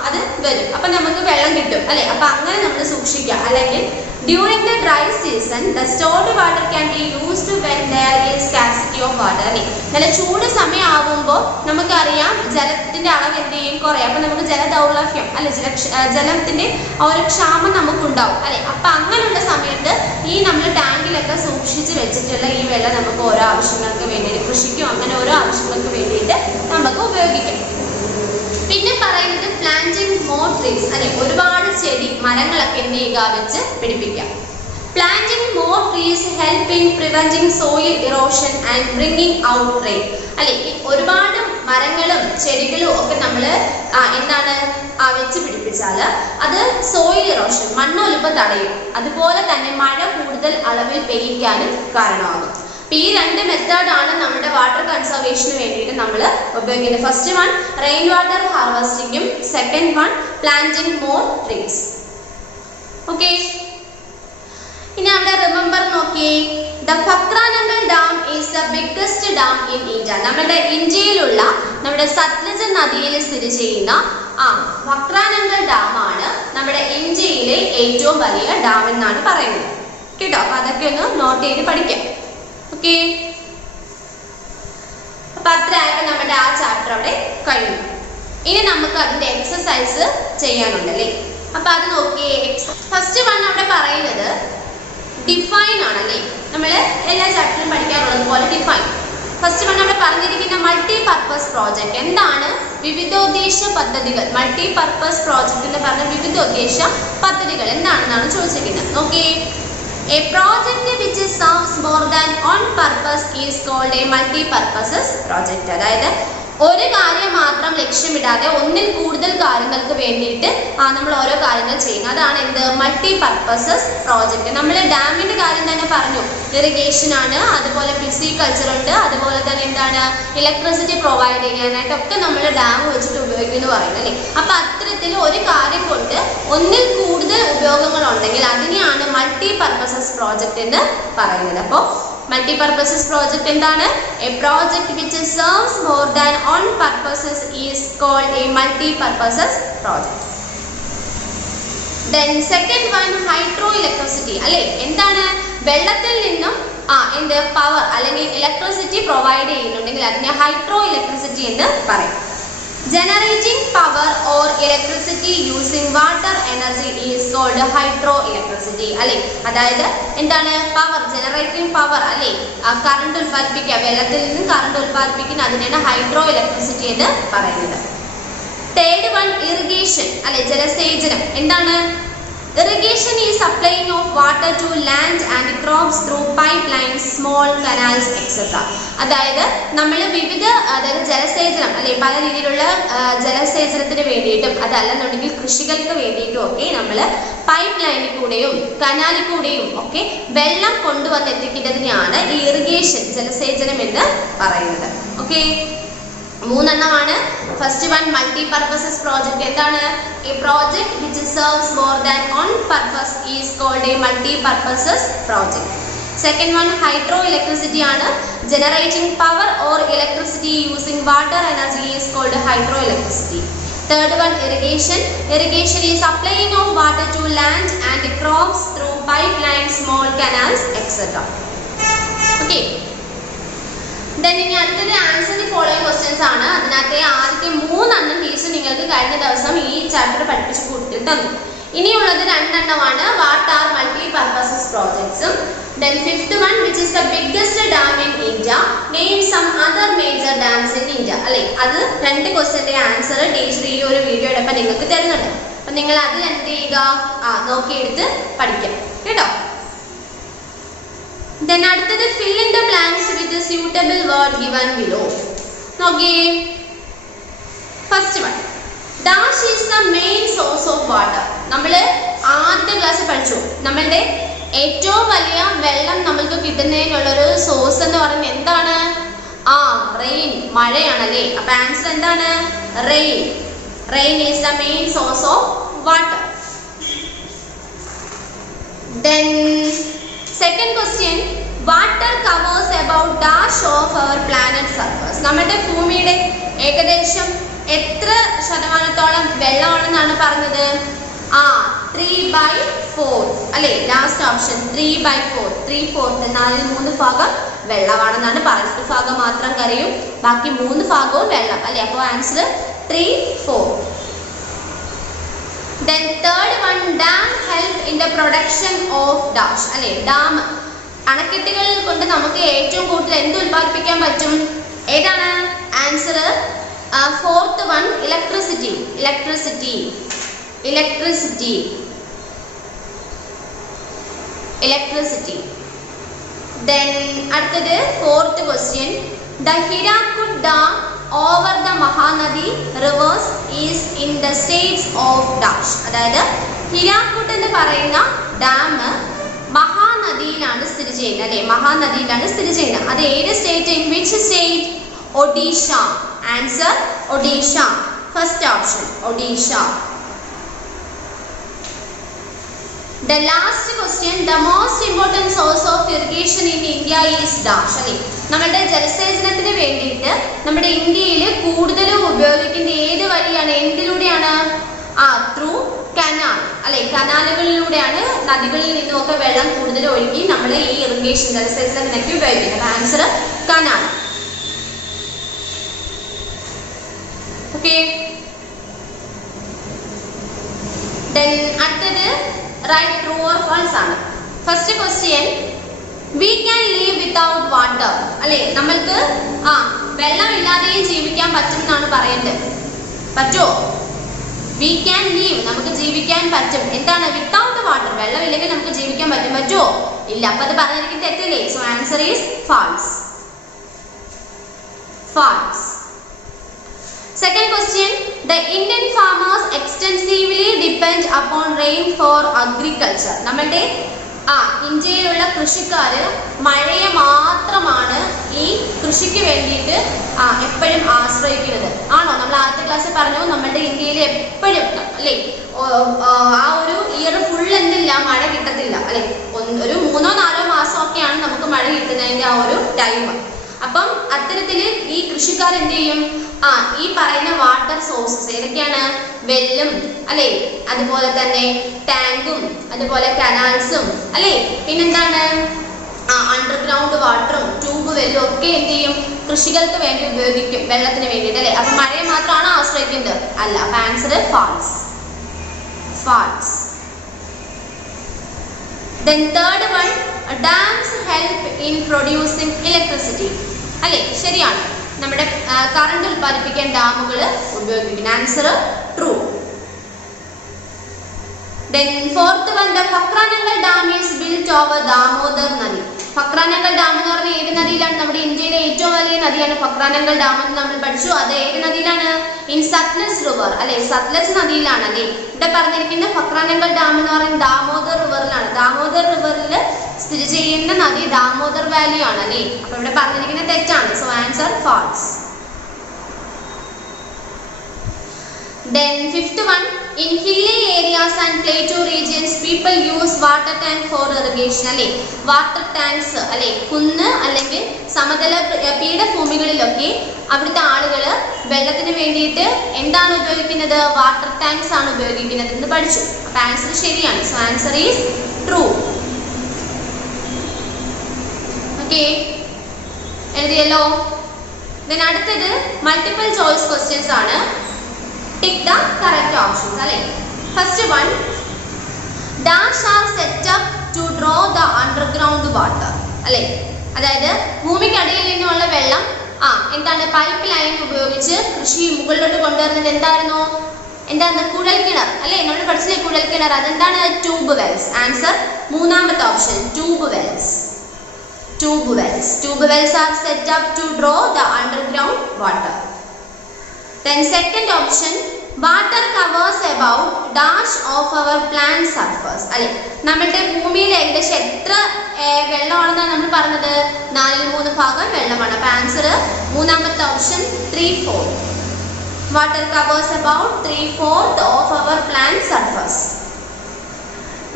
അത് വരും. അപ്പം നമുക്ക് വെള്ളം കിട്ടും അല്ലെ. അപ്പം അങ്ങനെ നമ്മൾ സൂക്ഷിക്കുക. അല്ലെങ്കിൽ during the dry season the stored water can be used when there is scarcity of water അല്ലേ. നല്ല ചൂട് സമയമാകുമ്പോൾ നമുക്കറിയാം ജലത്തിന്റെ അളവ് എന്ത് ചെയ്യും, കുറയും. അപ്പം നമുക്ക് ജലദൗർലഭ്യം അല്ലെ, ജലത്തിന്റെ ഒരു ക്ഷാമം നമുക്കുണ്ടാവും അല്ലെ. അപ്പം അങ്ങനെയുള്ള സമയത്ത് ഈ നമ്മൾ ടാങ്കിലൊക്കെ സൂക്ഷിച്ച് വെച്ചിട്ടുള്ള ഈ വെള്ളം നമുക്ക് ഓരോ ആവശ്യങ്ങൾക്ക് വേണ്ടിയിട്ട്, കൃഷിക്കും അങ്ങനെ ഓരോ ആവശ്യങ്ങൾക്ക് വേണ്ടിയിട്ട് നമുക്ക് ഉപയോഗിക്കാം. പിന്നെ പറയുന്നത് പ്ലാന്റിംഗ് മോർ ട്രീസ് അല്ലെ, ഒരുപാട് ചെടി മരങ്ങളൊക്കെ എന്ത് ചെയ്യുക, വെച്ച് പിടിപ്പിക്കാം. Planting more trees help in preventing soil erosion and bringing out rain അല്ലെ. ഒരുപാട് മരങ്ങളും ചെടികളും ഒക്കെ നമ്മൾ എന്താണ് വെച്ച് പിടിപ്പിച്ചാൽ അത് സോയിൽ ഇറോഷൻ മണ്ണൊലിപ്പ് തടയും. അതുപോലെ തന്നെ മഴ കൂടുതൽ അളവിൽ പെയ്യിക്കാനും കാരണമാകും. അപ്പോൾ ഈ രണ്ട് മെത്തേഡാണ് നമ്മുടെ വാട്ടർ കൺസർവേഷന് വേണ്ടിയിട്ട് നമ്മൾ ഉപയോഗിക്കുന്നത്. First one rain water ഹാർവെസ്റ്റിംഗും second one planting more trees. Okay, ഇനി അവിടെ റിമെമ്പർ നോക്കിയേ, the ഫക്രാനംഗൽ dam is the biggest dam in India. നമ്മുടെ ഇന്ത്യയിലുള്ള നമ്മുടെ സത്ലജ് നദിയിൽ സ്ഥിതി ചെയ്യുന്ന ഫക്രാനംഗൽ ഡാമാണ് നമ്മുടെ ഇന്ത്യയിലെ ഏറ്റവും വലിയ ഡാം എന്നാണ് പറയുന്നത് കേട്ടോ. അപ്പൊ അതൊക്കെ ഒന്ന് നോട്ട് ചെയ്ത് പഠിക്കാം. ഓക്കെ, അപ്പൊ അത്രയായപ്പോൾ നമ്മുടെ ആ ചാപ്റ്റർ അവിടെ കഴിഞ്ഞു. ഇനി നമുക്ക് അതിന്റെ എക്സസൈസ് ചെയ്യാനുണ്ടല്ലേ. അപ്പൊ അത് നോക്കിയേ. ഫസ്റ്റ് വൺ അവിടെ പറയുന്നത് ഡിഫൈൻ ആണല്ലേ. നമ്മൾ എല്ലാ ചാപ്റ്ററിലും പഠിക്കാറുള്ളത് പോലെ ഡിഫൈൻ. ഫസ്റ്റ് വൺ അവിടെ പറഞ്ഞിരിക്കുന്ന മൾട്ടി പർപ്പസ് പ്രോജക്റ്റ് എന്താണ്, വിവിധോദ്ദേശ പദ്ധതികൾ. മൾട്ടി പർപ്പസ് പ്രോജക്റ്റ് എന്ന് പറഞ്ഞ വിവിധോദ്ദേശ പദ്ധതികൾ എന്താണെന്നാണ് ചോദിച്ചിരിക്കുന്നത്. നോക്കിയേ, a project which serves more than one purpose is called a multi-purpose project. അതായത് ഒരു കാര്യം മാത്രം ലക്ഷ്യമിടാതെ ഒന്നിൽ കൂടുതൽ കാര്യങ്ങൾക്ക് വേണ്ടിയിട്ട് നമ്മൾ ഓരോ കാര്യങ്ങൾ ചെയ്യുന്നു. അതാണ് എന്ത്, മൾട്ടി പർപ്പസസ് പ്രോജക്റ്റ്. നമ്മൾ ഡാമിന്റെ കാര്യം തന്നെ പറഞ്ഞു, ഇറിഗേഷൻ ആണ്, അതുപോലെ പിസിക്കൾച്ചർ ഉണ്ട്, അതുപോലെ തന്നെ എന്താണ് ഇലക്ട്രിസിറ്റി പ്രൊവൈഡ് ചെയ്യാനായിട്ടൊക്കെ നമ്മൾ ഡാം വെച്ചിട്ട് ഉപയോഗിക്കുന്നു പറയുന്നത് അല്ലേ. അപ്പൊ അത്തരത്തിൽ ഒരു കാര്യം കൊണ്ട് ഒന്നിൽ കൂടുതൽ ഉപയോഗങ്ങൾ ഉണ്ടെങ്കിൽ അതിനെയാണ് മൾട്ടി പർപ്പസസ് പ്രോജക്റ്റ് എന്ന് പറയുന്നത്. അപ്പോൾ multi-purpose project എന്താണ്, a project which serves more than one purposes is called a multi-purpose project. Then second one hydroelectricity അല്ലേ. എന്താണ്, വെള്ളത്തിൽ നിന്നും എന്ത് പവർ അല്ലെങ്കിൽ ഇലക്ട്രിസിറ്റി പ്രൊവൈഡ് ചെയ്യുന്നുണ്ടെങ്കിൽ അതിനെ ഹൈഡ്രോ ഇലക്ട്രിസിറ്റി എന്ന് പറയും. Generating power or electricity using water energy is called hydroelectricity അല്ലേ. അതായത് എന്താണ്, പവർ ജനറേറ്റിംഗ് പവർ അല്ലേ, കറണ്ട് ഉൽപ്പാദിപ്പിക്കുക, വെള്ളത്തിൽ നിന്നും കറണ്ട് ഉൽപ്പാദിപ്പിക്കുന്ന അതിനാണ് ഹൈഡ്രോ ഇലക്ട്രിസിറ്റി എന്ന് പറയുന്നത്. തേർഡ് വൺ ഇറിഗേഷൻ അല്ലെ, ജലസേചനം. എന്താണ്, irrigation is supplying of water to land and crops through pipelines, small canals, etc. അതായത് നമ്മൾ വിവിധ ജലസേചനം അല്ലെ, പല രീതിയിലുള്ള ജലസേചനത്തിന് വേണ്ടിയിട്ടും അതല്ലെന്നുണ്ടെങ്കിൽ കൃഷികൾക്ക് വേണ്ടിയിട്ടും ഒക്കെ നമ്മൾ പൈപ്പ് ലൈനിൽ കൂടെയും കനാലിൽ കൂടെയും ഒക്കെ വെള്ളം കൊണ്ടുവന്നെത്തിക്കുന്നതിനെയാണ് ഈ ഇറിഗേഷൻ ജലസേചനം എന്ന് പറയുന്നത്. ഓക്കെ, മൂന്നെണ്ണമാണ്. First one multi purposes project. എന്താണ്, a project which serves more than one purpose is called a multi purposes project. Second one hydro electricity ആണ്, generating power or electricity using water energy is called hydro electricity. Third one irrigation. Irrigation is supplying of water to land and crops through pipe line, small canals, etcetera. Okay, ഇനി അടുത്തത് ആൻസർ ദി ഫോളോയിങ് ക്വസ്റ്റ്യൻസ് ആണ്. അതിനകത്തെ ആദ്യത്തെ മൂന്നെണ്ണം ടീച്ചർ നിങ്ങൾക്ക് കഴിഞ്ഞ ദിവസം ഈ ചാപ്റ്റർ പഠിപ്പിച്ച് കൂട്ടി തന്നു. ഇനിയുള്ളത് രണ്ടെണ്ണമാണ്, വാട്ട് ആർ മൾട്ടി പർപ്പസസ് പ്രോജക്ട്സും. Then fifth one which is the biggest dam in India, name some other major dams in India അല്ലെ. അത് രണ്ട് ക്വസ്റ്റ്യന്റെ ആൻസർ ടീച്ചർ ഈ ഒരു വീഡിയോയുടെ നിങ്ങൾക്ക് തരുന്നുണ്ട്. അപ്പൊ നിങ്ങൾ അത് എന്ത് ചെയ്യുക, നോക്കിയെടുത്ത് പഠിക്കാം കേട്ടോ. Then അടുത്തത് fill in the blanks with the suitable word given below. നോക്കിയേ, the main source of water? നമ്മൾ ആദ്യത്തെ ക്ലാസ്സിൽ പഠിച്ചു നമ്മളുടെ ഏറ്റവും വലിയ വെള്ളം നമ്മൾക്ക് കിട്ടുന്നതിനുള്ള ഒരു സോഴ്സ് എന്ന് പറയുന്നത് എന്താണ്? റെയിൻ, മഴയാണല്ലേ. അപ്പൊ ആൻസർ എന്താണ്? Rain. Rain is the main source of water. Then second question, water covers about dash of our planet surface. നമ്മുടെ ഭൂമിയുടെ ഏകദേശം എത്ര ശതമാനത്തോളം വെള്ളമാണെന്നാണ് പറഞ്ഞത്? 3/4 അല്ലേ. Last option 3/4. 3/4 നാലിൽ 3 ഭാഗം വെള്ളമാണെന്നാണ് പറയുന്നത്. 1 ഭാഗം മാത്രം കരയും, ബാക്കി 3 ഭാഗവും വെള്ളം അല്ലേ. അപ്പോൾ answer 3/4. Then third one, dam help in the production of dash അല്ലേ. ഡാം, അണക്കെട്ടുകൾ കൊണ്ട് നമുക്ക് ഏറ്റവും കൂടുതൽ എന്ത് ഉൽപ്പാദിപ്പിക്കാൻ പറ്റും? ഏതാണ് answer? Fourth one, electricity. Electricity electricity electricity. Then അടുത്തത് fourth question, the Hirakud dam over the Mahanadi rivers is in the states of dash. അതായത് ഹിരാക്കുഡ് എന്ന് പറയുന്ന ഡാം മഹാനദിയിലാണ് സ്ഥിതി ചെയ്യുന്നത് അല്ലേ. മഹാനദിയിലാണ് സ്ഥിതി ചെയ്യുന്നത്. അത് ഏത് state? In which state? Odisha. Answer Odisha. First option Odisha. The last question, the most important source of irrigation in India is dash അല്ലേ. നമ്മുടെ ജലസേചനത്തിന് വേണ്ടിയിട്ട് നമ്മുടെ ഇന്ത്യയിൽ കൂടുതലും ഉപയോഗിക്കുന്ന ഏത് വഴിയാണ്? എന്തിലൂടെയാണ്? ത്രൂ കനാൽ അല്ലെ. കനാലുകളിലൂടെയാണ് നദികളിൽ നിന്നുമൊക്കെ വെള്ളം കൂടുതൽ ഒഴുകി നമ്മൾ ഈ ഇറിഗേഷൻ ജലസേചനത്തിനൊക്കെ ഉപയോഗിക്കുന്നത്. Answer canal. ഓക്കെ. Then അടുത്തത് റൈറ്റ്, ട്രൂ ഓർ ഫാൾസ് ആണ്. First question, we can live without water അല്ലേ. നമ്മൾക്ക് വെള്ളമില്ലാതെയും ജീവിക്കാൻ പറ്റും എന്നാണ് പറയുന്നത്. പറ്റുമോ? we can live, നമുക്ക് ജീവിക്കാൻ പറ്റും. എന്താണ് വിത്തൗട്ട് വാട്ടർ? വെള്ളമില്ലെങ്കിൽ നമുക്ക് ജീവിക്കാൻ പറ്റും. പറ്റുമോ? ഇല്ല. അപ്പൊ അത് പറഞ്ഞിരിക്കുന്നത് തെറ്റല്ലേ. So answer is false. False. Second question, the Indian farmers extensively depend upon rain for agriculture. നമ്മളുടെ ഇന്ത്യയിലുള്ള കൃഷിക്കാര് മഴയെ മാത്രമാണ് ഈ കൃഷിക്ക് വേണ്ടിയിട്ട് എപ്പോഴും ആശ്രയിക്കുന്നത്. ആണോ? നമ്മൾ ആദ്യത്തെ ക്ലാസ്സിൽ പറഞ്ഞു നമ്മളുടെ ഇന്ത്യയിൽ എപ്പോഴും അല്ലേ ആ ഒരു ഇയർ ഫുൾ എന്തില്ല, മഴ കിട്ടത്തില്ല അല്ലെ. ഒരു 3-4 മാസമൊക്കെയാണ് നമുക്ക് മഴ കിട്ടുന്നതിന്റെ ആ ഒരു ടൈം. അപ്പം അത്തരത്തില് ഈ കൃഷിക്കാർ എന്ത് ചെയ്യും? ഈ പറയുന്ന വാട്ടർ സോഴ്സസ് ഏതൊക്കെയാണ്? വെല്ലും അല്ലെ, അതുപോലെ തന്നെ ടാങ്കും, അതുപോലെ കനാൽസും അല്ലെ, പിന്നെന്താണ് അണ്ടർഗ്രൗണ്ട് വാട്ടറും ട്യൂബ് വെല്ലും ഒക്കെ എന്ത് ചെയ്യും? കൃഷികൾക്ക് വേണ്ടി ഉപയോഗിക്കും, വെള്ളത്തിന് വേണ്ടിയിട്ട് അല്ലെ. അപ്പൊ മഴയെ മാത്രമാണ് ആശ്രയിക്കുന്നത്? അല്ല. അപ്പൊ answer false. False. Then third one, dams help in producing electricity അല്ലേ. ശരിയാണ്. നമ്മുടെ കറണ്ട് ഉൽപ്പാദിപ്പിക്കാൻ ഡാമുകൾ ഉപയോഗിക്കുന്നു. Answer true. Then fourth one, the Pakranangal dam is built over Damodar നദി. Pakranangal dam എന്ന് പറഞ്ഞാൽ ഏത് നദിയിലാണ്? നമ്മുടെ ഇന്ത്യയിലെ ഏറ്റവും വലിയ നദിയാണ് Pakranangal dam എന്ന് നമ്മൾ പഠിച്ചു. അത് ഏത് നദിയിലാണ്? ഇൻ സത്ലജ് റിവർ അല്ലെ. സത്ലജ് നദിയിലാണ് അല്ലേ. ഇവിടെ പറഞ്ഞിരിക്കുന്ന Pakranangal dam എന്ന് പറയുന്നത് ദാമോദർ റിവറിലാണ്. ദാമോദർ റിവറിൽ സ്ഥിതി ചെയ്യുന്ന നദി ദാമോദർ വാലി ആണ് അല്ലേ. അപ്പൊ ഇവിടെ പറഞ്ഞിരിക്കുന്നത് തെറ്റാണ്. So answer false. Then fifth one, in hilly areas and plateau regions people use water tank for irrigation അല്ലേ. വാട്ടർ ടാങ്ക്സ് അല്ലെ. കുന്ന് അല്ലെങ്കിൽ സമതല പീഠഭൂമികളിലൊക്കെ അവിടുത്തെ ആളുകൾ വെള്ളത്തിന് വേണ്ടിയിട്ട് എന്താണ് ഉപയോഗിക്കുന്നത്? വാട്ടർ ടാങ്ക്സ് ആണ് ഉപയോഗിക്കുന്നത് എന്ന് പഠിച്ചു. അപ്പൊ ആൻസർ ശരിയാണ്. So answer is true. Okay, എഴുതിയല്ലോ. Then അടുത്തത് മൾട്ടിപ്പിൾ ചോയ്സ് ക്വസ്റ്റ്യൻസ് ആണ്. Tick the correct options അല്ലേ. First one, dash are set up to draw the underground water അല്ലേ. അതായത് ഭൂമിക്കടിയിൽ നിന്നുള്ള വെള്ളം എന്താണ് പൈപ്പ് ലൈൻ ഉപയോഗിച്ച് കൃഷി മുകളിലോട്ട് കൊണ്ടുവരുന്നത് എന്തായിരുന്നു? കുഴൽ കിണർ അല്ലേ. നമ്മൾ പഠിച്ചില്ലേ കുഴൽ കിണർ. അതെന്താണ്? Tube Wells. ആൻസർ മൂന്നാമത്തെ option tube Wells. Tube wells. Tube wells are set up to draw the underground water. Then second option, water covers about dash of our planet surface. അല്ലെ, നമ്മുടെ ഭൂമിയിൽ ഏകദേശം എത്ര വെള്ളമാണെന്നാണ് നമ്മൾ പറഞ്ഞത്? 4/3 ഭാഗം വെള്ളമാണ്. അപ്പൊ ആൻസർ മൂന്നാമത്തെ option 3/4. Water covers about 3/4 of our planet surface.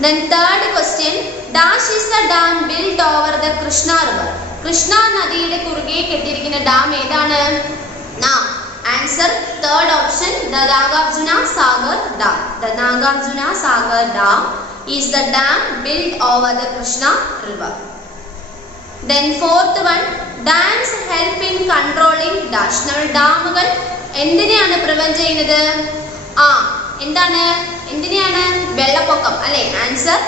Then third question, dash is the dam built over the Krishna river. Krishna നദിയുടെ കുറുകെ കെട്ടിയിരിക്കുന്ന ഡാം ഏതാണ്? Answer third option, the Nagarjuna Sagar Dam. The Nagarjuna Sagar Dam is the dam built over the Krishna river. Then fourth one, dams help in controlling dash. നമ്മൾ ഡാമുകൾ എന്തിനെയാണ് പ്രിവെന്റ് ചെയ്യുന്നത്? എന്താണ്? എന്തിനെയാണ്? വെള്ളപ്പൊക്കം. അല്ലെ, ആൻസർ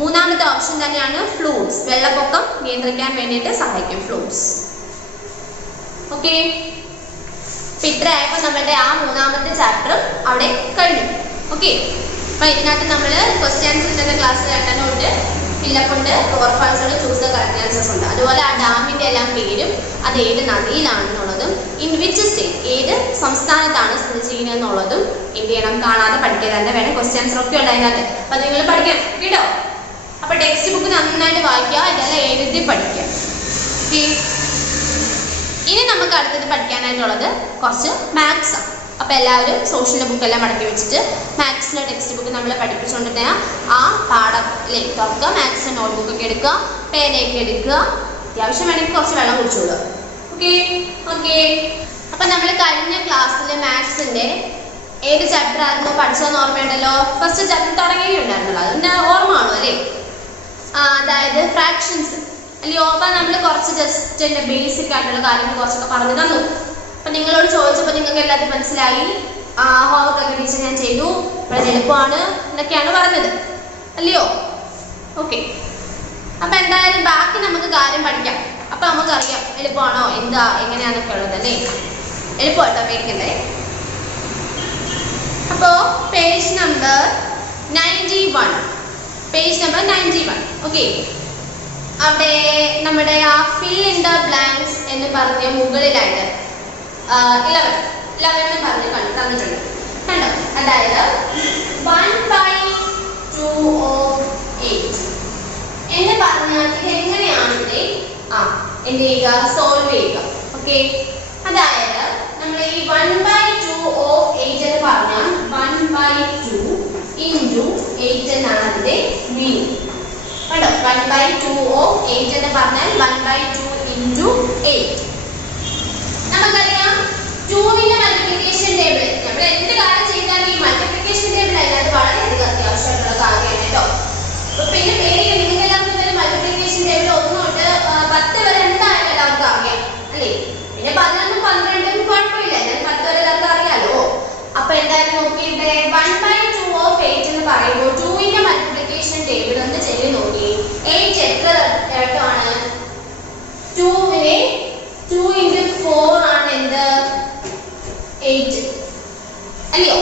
മൂന്നാമത്തെ ഓപ്ഷൻ തന്നെയാണ്, ഫ്ലൂഡ്സ്. വെള്ളപ്പൊക്കം നിയന്ത്രിക്കാൻ വേണ്ടിയിട്ട് സഹായിക്കും ഫ്ലൂഡ്സ്. ഓക്കെ, ഇത്രയായപ്പോൾ നമ്മുടെ ആ മൂന്നാമത്തെ ചാപ്റ്റർ അവിടെ കഴിഞ്ഞു. ഓക്കെ, അപ്പൊ ഇതിനകത്ത് നമ്മൾ ക്വസ്റ്റ്യൻസ് ക്ലാസ് കേട്ടനുണ്ട്, ഫില്ലപ്പ് ഉണ്ട്, ഓർഫാൻസുകൾ, ചൂസ് ദ കറക്റ്റ് ആൻസേഴ്സ് ഉണ്ട്. അതുപോലെ ആ ഡാമിന്റെ എല്ലാം പേരും അത് ഏത് നദിയിലാണെന്നുള്ളതും ഇൻ വിച്ച് സ്റ്റേറ്റ്, ഏത് സംസ്ഥാനത്താണ് സ്ഥിതി ചെയ്യുന്നത് എന്നുള്ളതും എന്ത് ചെയ്യണം? കാണാതെ പഠിക്കുക തന്നെ വേണം. ക്വസ്റ്റ്യൻ ആൻസർ ഒക്കെ ഉണ്ട് അതിനകത്ത്. അപ്പൊ നിങ്ങൾ പഠിക്കണം കേട്ടോ. അപ്പൊ ടെക്സ്റ്റ് ബുക്ക് നന്നായിട്ട് വായിക്കുക, ഇതെല്ലാം എഴുതി പഠിക്കുക. ഓക്കെ, ഇനി നമുക്ക് അടുത്തത് പഠിക്കാനായിട്ടുള്ളത് കുറച്ച് മാത്സ് ആണ്. അപ്പൊ എല്ലാവരും സോഷ്യൽ ബുക്ക് എല്ലാം മടക്കി വെച്ചിട്ട് മാത്സിന്റെ ടെക്സ്റ്റ് ബുക്ക് നമ്മൾ പഠിപ്പിച്ചുകൊണ്ടിരുന്ന ആ പാഠത്തിലെ തുറക്കുക, മാത്സിന്റെ നോട്ട്ബുക്ക് ഒക്കെ എടുക്കുക, പേനയൊക്കെ എടുക്കുക, അത്യാവശ്യം വേണമെങ്കിൽ കുറച്ച് വെള്ളം കുടിച്ചോളൂ. Okay okay. അപ്പൊ നമ്മൾ കഴിഞ്ഞ ക്ലാസ്സിൽ മാത്സിന്റെ ഏത് ചാപ്റ്റർ ആയിരുന്നു പഠിച്ചതെന്ന് ഓർമ്മയുണ്ടല്ലോ? ഫസ്റ്റ് ചാപ്റ്റർ തുടങ്ങിയിട്ടുണ്ടായിരുന്നല്ലോ, അതിന്റെ ഓർമ്മ ആണോ? അല്ലേ, അതായത് ഫ്രാക്ഷൻസ് അല്ലയോ? അപ്പൊ നമ്മൾ കുറച്ച് ജസ്റ്റ് ബേസിക് ആയിട്ടുള്ള കാര്യങ്ങൾ കുറച്ചൊക്കെ പറഞ്ഞു തന്നു. അപ്പൊ നിങ്ങളോട് ചോദിച്ചപ്പോൾ നിങ്ങൾക്ക് എല്ലാവർക്കും മനസ്സിലായി. ഹോംവർക്ക് ഒക്കെ ടീച്ചർ ഞാൻ ചെയ്തു, വളരെ എളുപ്പമാണ് എന്നൊക്കെയാണ് പറഞ്ഞത് അല്ലയോ? ഓക്കെ, അപ്പൊ എന്തായാലും ബാക്കി നമുക്ക് കാര്യം പഠിക്കാം. അപ്പൊ നമുക്കറിയാം എളുപ്പമാണോ എന്താ എങ്ങനെയാന്നൊക്കെ ഉള്ളത് അല്ലേ? എളുപ്പമായിട്ടോ, പേടിക്കണ്ടേ. അപ്പോ page number 91, page number 91. Okay, അവിടെ നമ്മുടെ ആ ഫിൽ ഇൻ ദ ബ്ലാങ്ക്സ് എന്ന് പറഞ്ഞ മുകളിലായിട്ട് 11 പറഞ്ഞ് തന്നിട്ടുണ്ട് കണ്ടോ? അതായത് 1/2 of 8 എന്ന് പറഞ്ഞാൽ ഇത് എങ്ങനെയാണെന്ന് എന്ത് ചെയ്യുക? സോൾവ് ചെയ്യുക. ഓക്കെ, അതായത് നമ്മൾ ഈ 1/2 of 8 എന്ന് പറഞ്ഞാൽ 1/2 into 8 എന്നാണ് അതിന്റെ മീനിങ്. കണ്ടോ? 1/2 of 8 എന്ന് പറഞ്ഞാൽ 1/2 into 8. നമുക്കറിയാം 2ന്റെ മൾട്ടിപ്ലിക്കേഷൻ ടേബിൾ. നമ്മൾ എന്ത് കാര്യം ചെയ്താലും ഈ മൾട്ടിപ്ലിക്കേഷൻ ടേബിൾ അതിനകത്ത് വളരെയധികം അത്യാവശ്യമായിട്ടുള്ള കാര്യമാണ് കേട്ടോ. അപ്പൊ പിന്നെ പേടിക്കണം, നിങ്ങൾക്ക് എല്ലാവർക്കും മൾട്ടിപ്ലിക്കേഷൻ ടേബിൾ 1 തൊട്ട് 10 വരെ എന്തായാലും എല്ലാവർക്കും അറിയാം അല്ലേ? പിന്നെ 11, 12 കുഴപ്പമില്ല, ഞാൻ 10 വരെ എല്ലാവർക്കും അറിയാലോ. അപ്പൊ എന്തായാലും നോക്കിയിട്ട് 1/2 of 8 എന്ന് പറയുമ്പോൾ 2ന്റെ മൾട്ടിപ്ലിക്കേഷൻ ടേബിൾ ഒന്ന് ചെയ്ത് നോക്കി. 8 എത്ര ആണ്? 2നെ 2 into 4 ആണ് എന്ത്? 8 അല്ലയോ?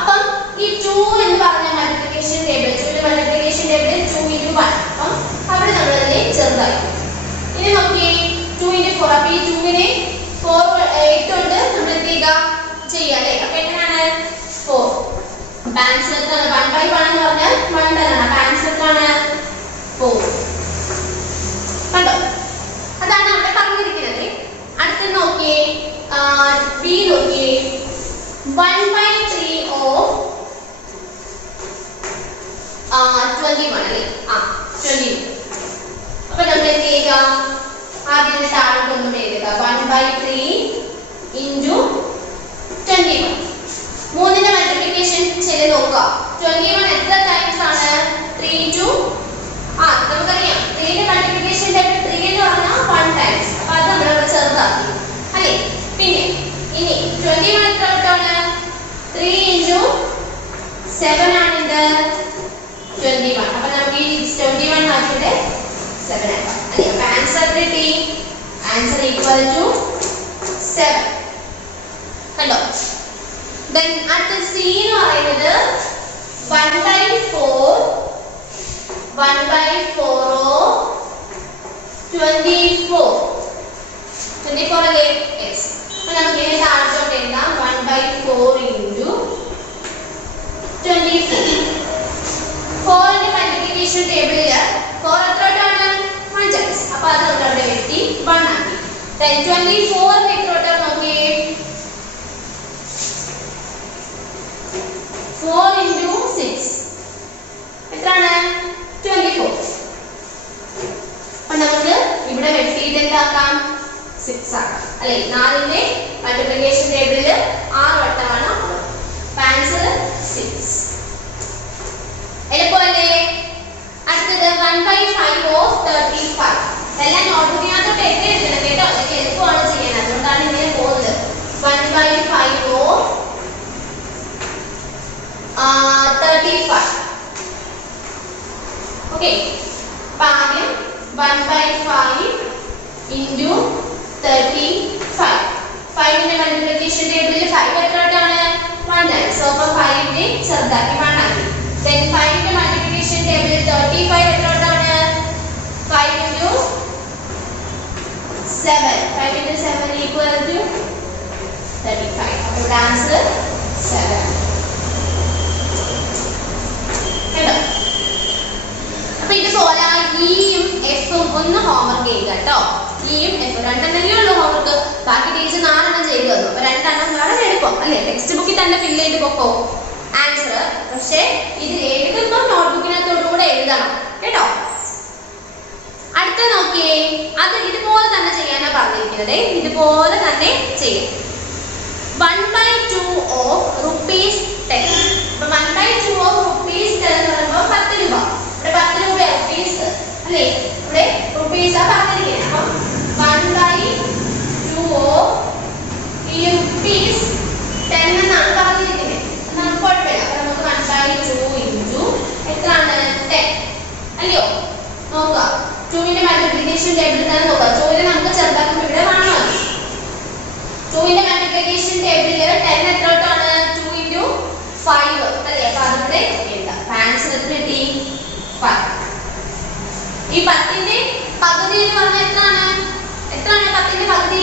അപ്പം ഈ 2 എന്ന് പറഞ്ഞ മൾട്ടിപ്ലിക്കേഷൻ ടേബിൾ, 2ന്റെ മൾട്ടിപ്ലിക്കേഷൻ ടേബിൾ 2 into 1. അപ്പം അവിടെ നമ്മൾ അതിനെ ചെറുതാക്കി. ഇനി നോക്കി 2 into 4. അപ്പൊ ഈ 2നെ 8 കൊണ്ട് നമ്മൾ എന്ത് ചെയ്യുക അല്ലേ? അപ്പൊ എങ്ങനെയാണ്? 4. ആൻസർ എത്രയാണ്? 1/1 എന്ന് പറഞ്ഞാൽ 1 തന്നെയാണ്. ആൻസർ എത്രയാണ്? 4. കണ്ടോ? അതാണ് അവിടെ പറഞ്ഞിരിക്കുന്നത്. അടുത്ത നോക്കിയേ, ബി നോക്കിയേ, 1/3 of 21 അല്ലേ? 21. അപ്പൊ നമ്മൾ എന്ത് ചെയ്യുക? ആദ്യം താഴെ കൊണ്ടും എഴുതുക 1/3 into 21. 3ന്റെ മൾട്ടിപ്ലിക്കേഷൻ ചെയ്ത് നോക്കുക. 21 എത്ര ടൈംസ് ആണ്? 3 into നമുക്കറിയാം 3ന്റെ മൾട്ടിപ്ലിക്കേഷൻ ടൈം 3 എന്ന് പറഞ്ഞാൽ 1 ടൈംസ്. അപ്പൊ അത് നമ്മൾ ഇവിടെ ചെറുതാക്കി അല്ലേ? പിന്നെ ഇനി 21 എത്ര വട്ടമാണ്? 3 into 7 ആണ് ഇത് 21. അപ്പൊ നമുക്ക് ഈ 21 മാറ്റിയിട്ട് 7 ആക്കാം അല്ലേ? അപ്പൊ ആൻസർ കിട്ടി. Answer equal to 7. കണ്ടോ? Then അടുത്ത C എന്ന് പറയുന്നത് 1/4 of 24. 24 അല്ലേ? യെസ്. അപ്പൊ നമുക്ക് ഇതിനെ താഴോട്ട് എഴുതാം. 1/4 into Then 24 എത്രോട്ടാ നോക്കിയേ 4 into 6 എത്രയാണ് 24. അപ്പോൾ നമുക്ക് ഇവിടെ വെട്ടിയിട്ട് എന്താക്കാം 6 ആക്കാം അല്ലേ. 4ന്റെ മൾട്ടിപ്ലിക്കേഷൻ ടേബിളിൽ 6 വട്ടമാണ് ഉള്ളത്. ആൻസർ 6. എളുപ്പമല്ലേ? അടുത്തത് 1/5 of 35. എല്ലാം നോട്ട്ബുക്കിനകത്തോട്ട് എഴുതി എടുക്കണം കേട്ടോ. അതൊക്കെ എളുപ്പമാണ് ചെയ്യാൻ, അതുകൊണ്ടാണ് ഇങ്ങനെ പോകുന്നത്. 1/5 of 35. ഓക്കെ, അപ്പൊ ആദ്യം 1/5 into 35. 5ന്റെ മൾട്ടിപ്ലിക്കേഷൻ ടേബിളിൽ 5 എത്ര വട്ടമാണ് 1 ആണ്. സോ അപ്പോൾ 5ന്റെ ചെറുതാക്കി 1 ആക്കി. Then 5ന്റെ മൾട്ടിപ്ലിക്കേഷൻ ടേബിളിൽ 35 എത്ര വട്ടമാണ് 5 into 7. 5 into 7 equal to 35. അപ്പോൾ ഇവിടെ ആൻസർ 7. കേട്ടോ? അപ്പോൾ ഇതുപോലെ ഇയും എഫും ഒന്ന് ഹോംവർക്ക് ചെയ്യുക കേട്ടോ. ഇയും എഫും രണ്ടെണ്ണമേ ഉള്ളൂ ഹോംവർക്ക്. ബാക്കി ടീച്ചർ 4 ചെയ്തു തന്നു. അപ്പോൾ 2 വളരെ എളുപ്പം അല്ലേ. ടെക്സ്റ്റ് ബുക്കിൽ തന്നെ ഫില്ല് ചെയ്ത് പൊക്കോ ആൻസർ. പക്ഷേ ഇത് എഴുതുമ്പോൾ നോട്ട്ബുക്കിനകത്തോടുകൂടെ എഴുതണം കേട്ടോ. അടുത്ത നോക്കിയേ, അത് ഇതുപോലെ തന്നെ ചെയ്യാനാണ് പറഞ്ഞിരിക്കുന്നത്. ഇതുപോലെ തന്നെ ചെയ്യും. 1/2 of ₹10. അപ്പൊ 1/2 of ₹10 എന്ന് പറയുമ്പോൾ 10 രൂപ. ഇവിടെ 10 രൂപ റുപ്പീസ് അല്ലേ. ഇവിടെ റുപ്പീസ് ആ പറഞ്ഞിരിക്കുന്നത്. അപ്പം 1/2 of ഈ റുപ്പീസ് 10 എന്നാണ് പറഞ്ഞിരിക്കുന്നത്. നമുക്ക് കുഴപ്പമില്ല. അപ്പൊ നമുക്ക് 1/2 into എത്രയാണ് 10 അല്ലയോ. നോക്കുക 2ന്റെ മൾട്ടിപ്ലിക്കേഷൻ ടേബിളിൽ തന്നെ നോക്കുക. 2നെ നമുക്ക് ചെറുതാക്കുമ്പോൾ ഇവിടെ 1 മതി. 2ന്റെ മൾട്ടിപ്ലിക്കേഷൻ ടേബിളിൽ 10 എത്ര വട്ടമാണ് 2 into 5 അല്ലേ. അപ്പൊ അതിവിടെ എഴുതാം. ആൻസർ എത്ര കിട്ടി 5. ഈ 10ന്റെ പകുതി എന്ന് പറഞ്ഞാൽ എത്രയാണ് 10ന്റെ പകുതി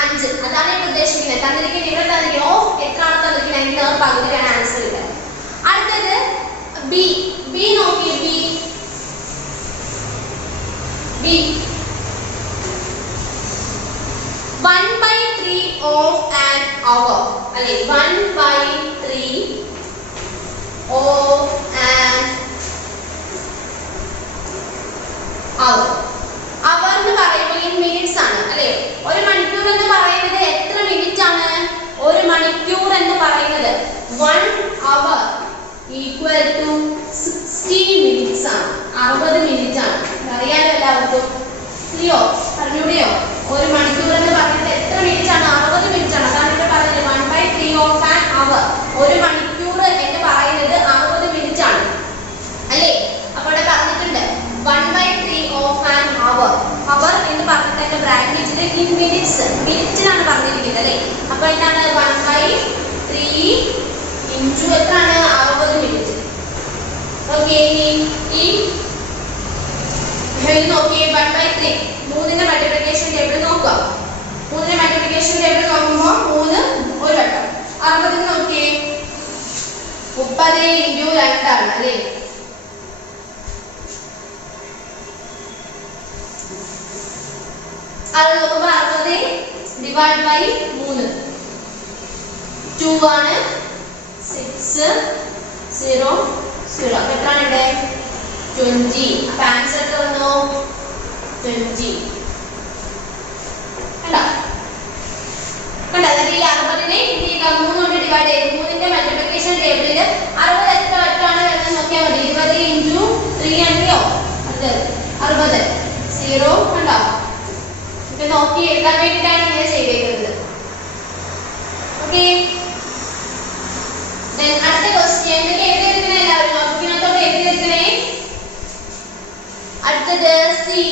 5. അതാണ് ഇവിടെ ഉദ്ദേശിക്കുന്നത്. തന്നിരിക്കുന്നത് ഇവിടെ തന്നിരിക്കുന്നു എത്രയാണ് തന്നിരിക്കുന്നത് അതിന്റെ പകുതിയാണ് ആൻസർ കിട്ടുക. അടുത്തത് ബി. ബി നോക്കിയേ. ബി 1/3 of an hour അല്ലേ. 1/3 of an hour. അവർ എന്ന് പറയുമ്പോൾ ഇൻ മിനിറ്റ്സ് ആണ് അല്ലേ. ഒരു മണിക്കൂർ എന്ന് പറയുന്നത് എത്ര മിനിറ്റ് ആണ്? ഒരു മണിക്കൂർ എന്ന് പറയുന്നത് 1 hour equal to 60 minutes ആണ്. 60 മിനിറ്റ് ആണ്. അറിയാലോ എല്ലാവർക്കും. ഇല്ലയോ? അറിഞ്ഞൂടെയോ? ഒരു മണിക്കൂർ എന്ന് പറയുന്നത് എത്ര മിനിറ്റ് ആണ്? 60 മിനിറ്റ് ആണ്. അതാണ് ഇവിടെ പറഞ്ഞത് 1/3 of an hour. ഒരു മണിക്കൂർ എന്ന് പറയുന്നത് 60 മിനിറ്റ് ആണ് അല്ലേ. അപ്പോൾ ഇവിടെ പറഞ്ഞിട്ടുണ്ട് 1/3 of an hour. അവർ എന്ന് പറഞ്ഞിട്ട് ബ്രാക്കറ്റിൽ ഇൻ മിനിറ്റ്സ് മിനിറ്റിലാണ് പറഞ്ഞിരിക്കുന്നത് അല്ലേ. അപ്പോൾ എന്താണ് 1/3 into എത്രയാണ് 60 മിനിറ്റ്. ഓക്കെ, ഈ നോക്കിയേ 1/3 3ന്റെ മൾട്ടിപ്ലിക്കേഷൻ ടേബിൾ നോക്കുക. 3ന്റെ മൾട്ടിപ്ലിക്കേഷൻ ടേബിൾ നോക്കുമ്പോൾ 3 ഒരു വട്ടം 60 നോക്കിയേ 30 into 2 ആണ് അല്ലേ. അത് നോക്കുമ്പോൾ 60 ഡിവൈഡ് ബൈ 3 2 ആണ്. 6 0 0. അപ്പോൾ എത്രയാണ് ഇവിടെ 20. അപ്പോൾ ആൻസർ എത്ര വന്നു 20. കണ്ടോ? എന്നിട്ട് ഈ 60നെ 3 കൊണ്ട് ഡിവൈഡ് ചെയ്ത് 3ന്റെ മൾട്ടിപ്ലിക്കേഷൻ ടേബിളിൽ 60 എത്ര വട്ടമാണ് വരുന്നത് നോക്കിയാൽ മതി. 20 into 3 ആണല്ലോ. അത് 60 0 കണ്ടോ. ഇത് നോക്കി എഴുതാൻ വേണ്ടിയിട്ടാണ് ഇങ്ങനെ ചെയ്തേക്കുന്നത്. ഓക്കെ, അടുത്ത ക്വസ്റ്റ്യൻ എന്തൊക്കെ എഴുതിയിരിക്കണേ എല്ലാവരും നോക്കിനകത്തോട്ട് എഴുതിയിരിക്കണേ. അടുത്തത് സി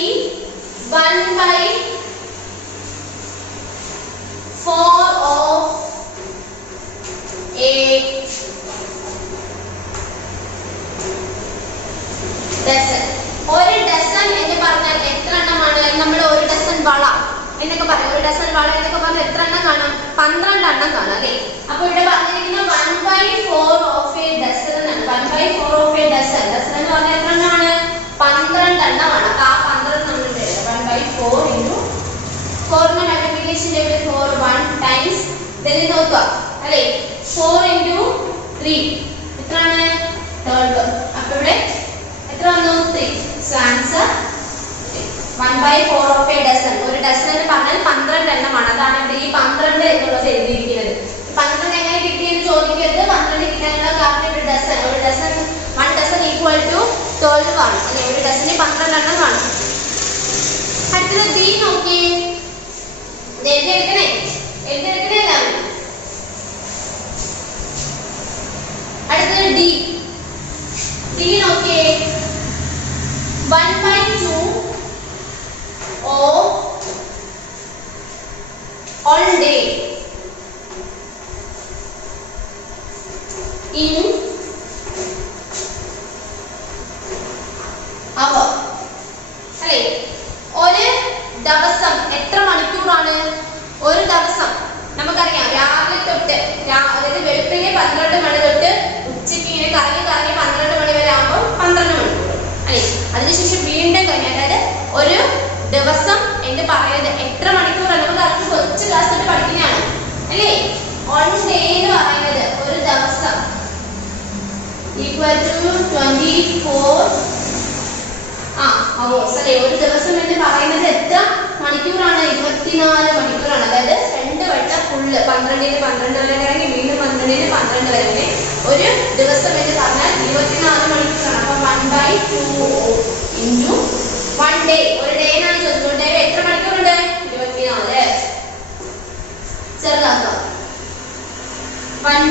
1/4 of a dozen. ഒരു ഡസൻ എന്ന് പറഞ്ഞാൽ എത്ര എണ്ണമാണ്? നമ്മൾ ഒരു ഡസൻ വള എന്നൊക്കെ പറയും. ഒരു ഡസൻ വള എന്നൊക്കെ പറഞ്ഞാൽ എത്ര എണ്ണം കാണാം? 12 എണ്ണം കാണാം അല്ലേ. അപ്പോൾ ഇവിടെ പറഞ്ഞിരിക്കുന്ന 1/4 of a dozen എന്നാണ്. 1/4 of a dozen. ഡസൻ എന്ന് പറഞ്ഞാൽ എത്ര എണ്ണമാണ്? 12 എണ്ണമാണ്. ആ 12 നമ്മൾ 1/4 into 4 ഇതിൽ നോക്കുക അല്ലേ 4 into 3 എത്രയാണ് 12. അപ്പോൾ ഇവിടെ എത്ര വന്നു 3. So answer 1/4 of a dozen. ഒരു ഡസൻ എന്ന് പറഞ്ഞാൽ 12 എണ്ണമാണ്. അതാണ് ഇവിടെ ഈ 12 എന്നുള്ളത് എഴുതിയിരിക്കുന്നത്. 12 എങ്ങനെ കിട്ടിയെന്ന് ചോദിക്കരുത്. 12 കിട്ടാനുള്ള കാരണം ഒരു ഡസൻ 1 dozen equal to 12 ആണ് അല്ലേ. ഒരു ഡസന് 12 എണ്ണമാണ്. അടുത്തത് ഡി നോക്കിയേ. എഴുതിയെടുക്കണേ എല്ലാവരും. അടുത്തത് ഡി നോക്കിയേ 1/2 of on day in hour അല്ലേ. ഒരു ദിവസം എത്ര മണിക്കൂറാണ്? ഒരു ദിവസം നമുക്കറിയാം രാവിലെ തൊട്ട് അതായത് വെളുപ്പിനെ 12 മണി തൊട്ട് ഉച്ചയ്ക്ക് ഇങ്ങനെ കറങ്ങി 12 മണി വരെ ആകുമ്പോൾ 12 മണിക്കൂർ അല്ലേ. അതിനുശേഷം വീണ്ടും കഴിഞ്ഞ അതായത് ഒരു ദിവസം എന്ന് പറയുന്നത് എത്ര മണിക്കൂറാണ്? നമുക്ക് അത് കൊച്ചു ക്ലാസ് തൊട്ട് പഠിക്കുന്നതാണ് അല്ലേ. ഓൺ ഡേ എന്ന് പറയുന്നത് ഒരു ദിവസം ഈക്വൽ ടു 24 hours അല്ലേ. ഒരു ദിവസം എന്ന് പറയുന്നത് എത്ര മണിക്കൂറാണ്? 24 മണിക്കൂറാണ്. അതായത് 2 വട്ടം ഫുള്ള് 12 വരെ ഇറങ്ങി വീണ്ടും 12 വരെ ഒരു ദിവസം എന്ന് പറഞ്ഞാൽ 24 മണിക്കൂറാണ്. അപ്പൊ 1/2 into 1 day. ഒരു ഡേ എന്നാണ് ചോദിച്ചത്. എത്ര മണിക്കൂറുണ്ട്? 24. ചെറുതാക്കാം 1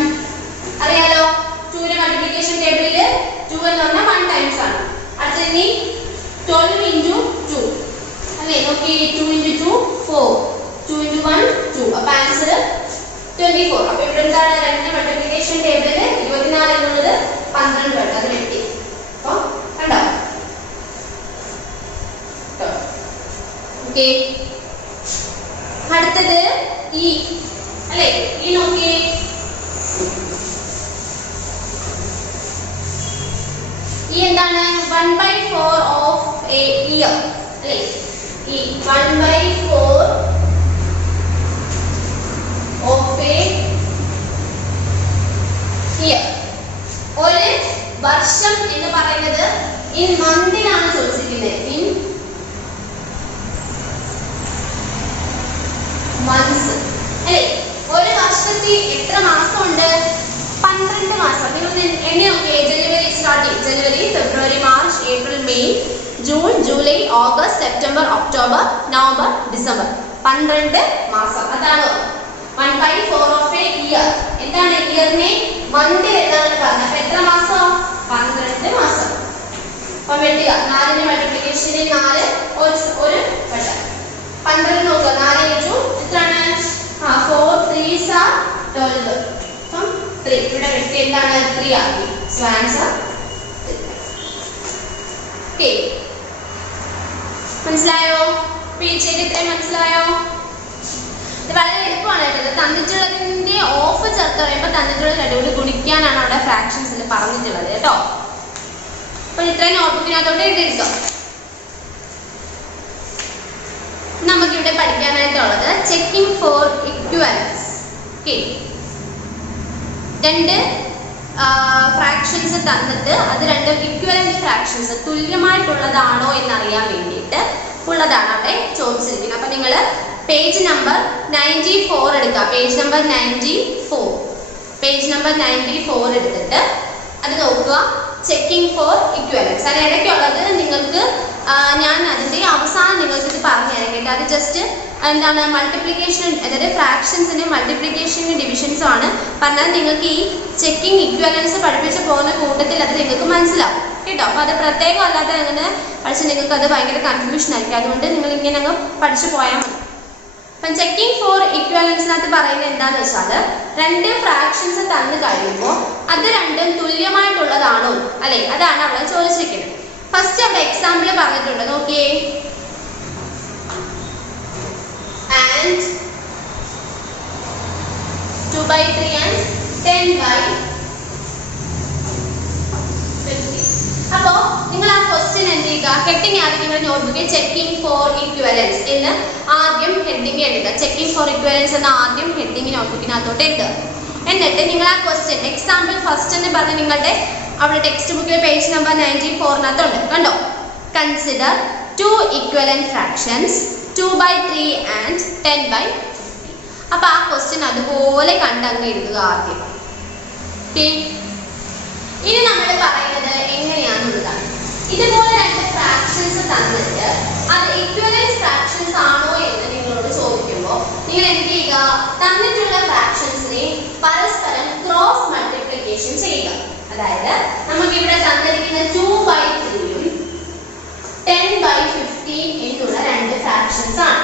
അറിയാലോ. 2 മൾട്ടിപ്ലിക്കേഷൻ ടേബിളിൽ 2 എന്ന് പറഞ്ഞാൽ 1 ടൈംസ് ആണ്. അടുത്ത ഇനി 12 into 2 അല്ലേ. നോക്കി 2 into 2 4 2 into 1 2. അപ്പൊ ആൻസർ 24. അപ്പൊ ഇവിടെ എന്താണ് 2 മൾട്ടിപ്ലിക്കേഷൻ ടേബിളിൽ 24 എന്നുള്ളത് 12 വട്ടം അത് വെട്ടി. അപ്പൊ കണ്ടോ. ഓക്കെ. അടുത്തത് ഇ അല്ലേ. ഇ നോക്കിയേ ഈ എന്താണ് 1/4 of a year അല്ലേ. ഈ 1/4 of a year. ഒരു വർഷം എന്ന് പറയുന്നത് ഇൻ മന്തിലാണ് ചോദിച്ചിരിക്കുന്നത്. ഇൻ മന്ത്സ് അല്ലേ. ഒരു വർഷത്തിൽ എത്ര മാസമുണ്ട്? 12 മാസം. നിങ്ങൾ എണ്ണി നോക്കിയേ. January starting January February March April May June July August September October November December 12 മാസം. അതാണ് 1/4 of a year. എന്താണ് ഇയറിനെ മന്തിൽ എന്താണ് പറഞ്ഞത്? അപ്പൊ എത്ര മാസം? 12 മാസം. അപ്പൊ വെട്ടുക 4 മൾട്ടിപ്ലിക്കേഷനിൽ 4 ഒരു വട്ടം 12 നോക്കുക. 4 into എത്രയാണ്? 4 3s are 12. അപ്പം 3 ഇവിടെ വെട്ടി എന്താണ് 3 ആക്കി. So answer okay. മനസ്സിലായോ? പേജിന്റെ ഇത്രയും മനസ്സിലായോ? ഇത് വളരെ എളുപ്പമാണ് കേട്ടോ. തന്നിട്ടുള്ളതിന്റെ ഓഫ് ചേർത്ത് പറയുമ്പോൾ തന്നിട്ടുള്ള രണ്ടുകൂടി ഗുണിക്കാനാണ് അവിടെ ഫ്രാക്ഷൻസിൽ പറഞ്ഞിട്ടുള്ളത് കേട്ടോ. അപ്പൊ ഇത്രയും നോട്ട്ബുക്കിനകത്തോട്ട് എഴുതിയിരിക്കാം. നമുക്കിവിടെ പഠിക്കാനായിട്ടുള്ളത് checking for equivalence. Okay. 2 fractions തന്നിട്ട് അത് രണ്ടും ഇക്വലന്റ് ഫ്രാക്ഷൻസ് തുല്യമായിട്ടുള്ളതാണോ എന്നറിയാൻ വേണ്ടിയിട്ട് ഉള്ളതാണ് അവിടെ ചോദിച്ചിരിക്കുന്നത്. അപ്പൊ നിങ്ങൾ പേജ് നമ്പർ 94 എടുക്കുക. പേജ് നമ്പർ 94 എടുത്തിട്ട് അത് നോക്കുക. Checking for equivalence. അത് ഇടയ്ക്കുള്ളത് നിങ്ങൾക്ക് ഞാൻ അതിൻ്റെ അവസാനം നിങ്ങൾക്ക് ഇത് പറഞ്ഞു തരാം കേട്ടോ. അത് ജസ്റ്റ് എന്താണ് മൾട്ടിപ്ലിക്കേഷൻ അതായത് ഫ്രാക്ഷൻസിന്റെ മൾട്ടിപ്ലിക്കേഷനും ഡിവിഷൻസും ആണ് പറഞ്ഞാൽ നിങ്ങൾക്ക് ഈ ചെക്കിംഗ് ഇക്വലൻസ് പഠിപ്പിച്ച് പോകുന്ന കൂട്ടത്തിൽ അത് നിങ്ങൾക്ക് മനസ്സിലാവും കേട്ടോ. അപ്പോൾ അത് പ്രത്യേകം അല്ലാതെ അങ്ങനെ പഠിച്ച് നിങ്ങൾക്ക് അത് ഭയങ്കര കൺഫ്യൂഷൻ ആയിരിക്കും. അതുകൊണ്ട് നിങ്ങൾ ഇങ്ങനെ അങ്ങ് പഠിച്ചു പോയാൽ മതി. അപ്പം ചെക്കിംഗ് ഫോർ ഇക്വലൻസിനകത്ത് പറയുന്നത് എന്താണെന്ന് വെച്ചാൽ 2 ഫ്രാക്ഷൻസ് തന്നു കഴിയുമ്പോൾ അത് രണ്ടും തുല്യമായിട്ടുള്ളതാണോ അല്ലെ, അതാണ് അവിടെ ചോദിച്ചിരിക്കുന്നത്. ഫസ്റ്റ് അവിടെ എക്സാമ്പിൾ പറഞ്ഞിട്ടുണ്ട് നോക്കിയേ. And 2/3 and 10/50. അപ്പോൾ നിങ്ങൾ ആ ക്വസ്റ്റ്യൻ എന്ത് ചെയ്യുക, ചെയ്യുക, ഹെഡിങ് ആദ്യം നിങ്ങളുടെ നോട്ട്ബുക്കിൽ ചെക്കിംഗ് ഫോർ ഇക്വലൻസ് എന്ന് ആദ്യം ഹെഡിങ് എഴുതുക. ചെക്കിംഗ് ഫോർ ഇക്വലൻസ് എന്ന ആദ്യം ഹെഡിങ് നോട്ട്ബുക്കിനകത്തോട്ട് എഴുതുക. എന്നിട്ട് നിങ്ങൾ ആ ക്വസ്റ്റ്യൻ എക്സാമ്പിൾ ഫസ്റ്റ് എന്ന് പറഞ്ഞ് നിങ്ങളുടെ അവിടെ ടെക്സ്റ്റ് ബുക്കിലെ പേജ് നമ്പർ 94-നകത്തുണ്ട്, കണ്ടോ? Consider 2 equivalent fractions 2/3 and 10/50. അപ്പോൾ ആ ക്വസ്റ്റ്യൻ അതുപോലെ കണ്ടങ്ങ് എഴുതുക ആദ്യം. ഓക്കെ, ഇനി നമ്മൾ പറയുന്നത് എങ്ങനെയാണെന്നുള്ളതാണ്. ഇതുപോലെ 2 ഫ്രാക്ഷൻസ് തന്നിട്ട് അത് ഇക്വലന്റ് ഫ്രാക്ഷൻസ് ആണോ എന്ന് നിങ്ങളോട് ചോദിക്കുമ്പോൾ നിങ്ങൾ എന്ത് ചെയ്യുക? തന്നിട്ടുള്ള ഫ്രാക്ഷൻസിനെ പരസ്പരം ക്രോസ് മൾട്ടിപ്ലിക്കേഷൻ ചെയ്യുക. അതായത് നമുക്ക് ഇവിടെ തന്നിരിക്കുന്ന 2/3 10/15 എന്നുള്ള 2 ഫ്രാക്ഷൻസ് ആണ്.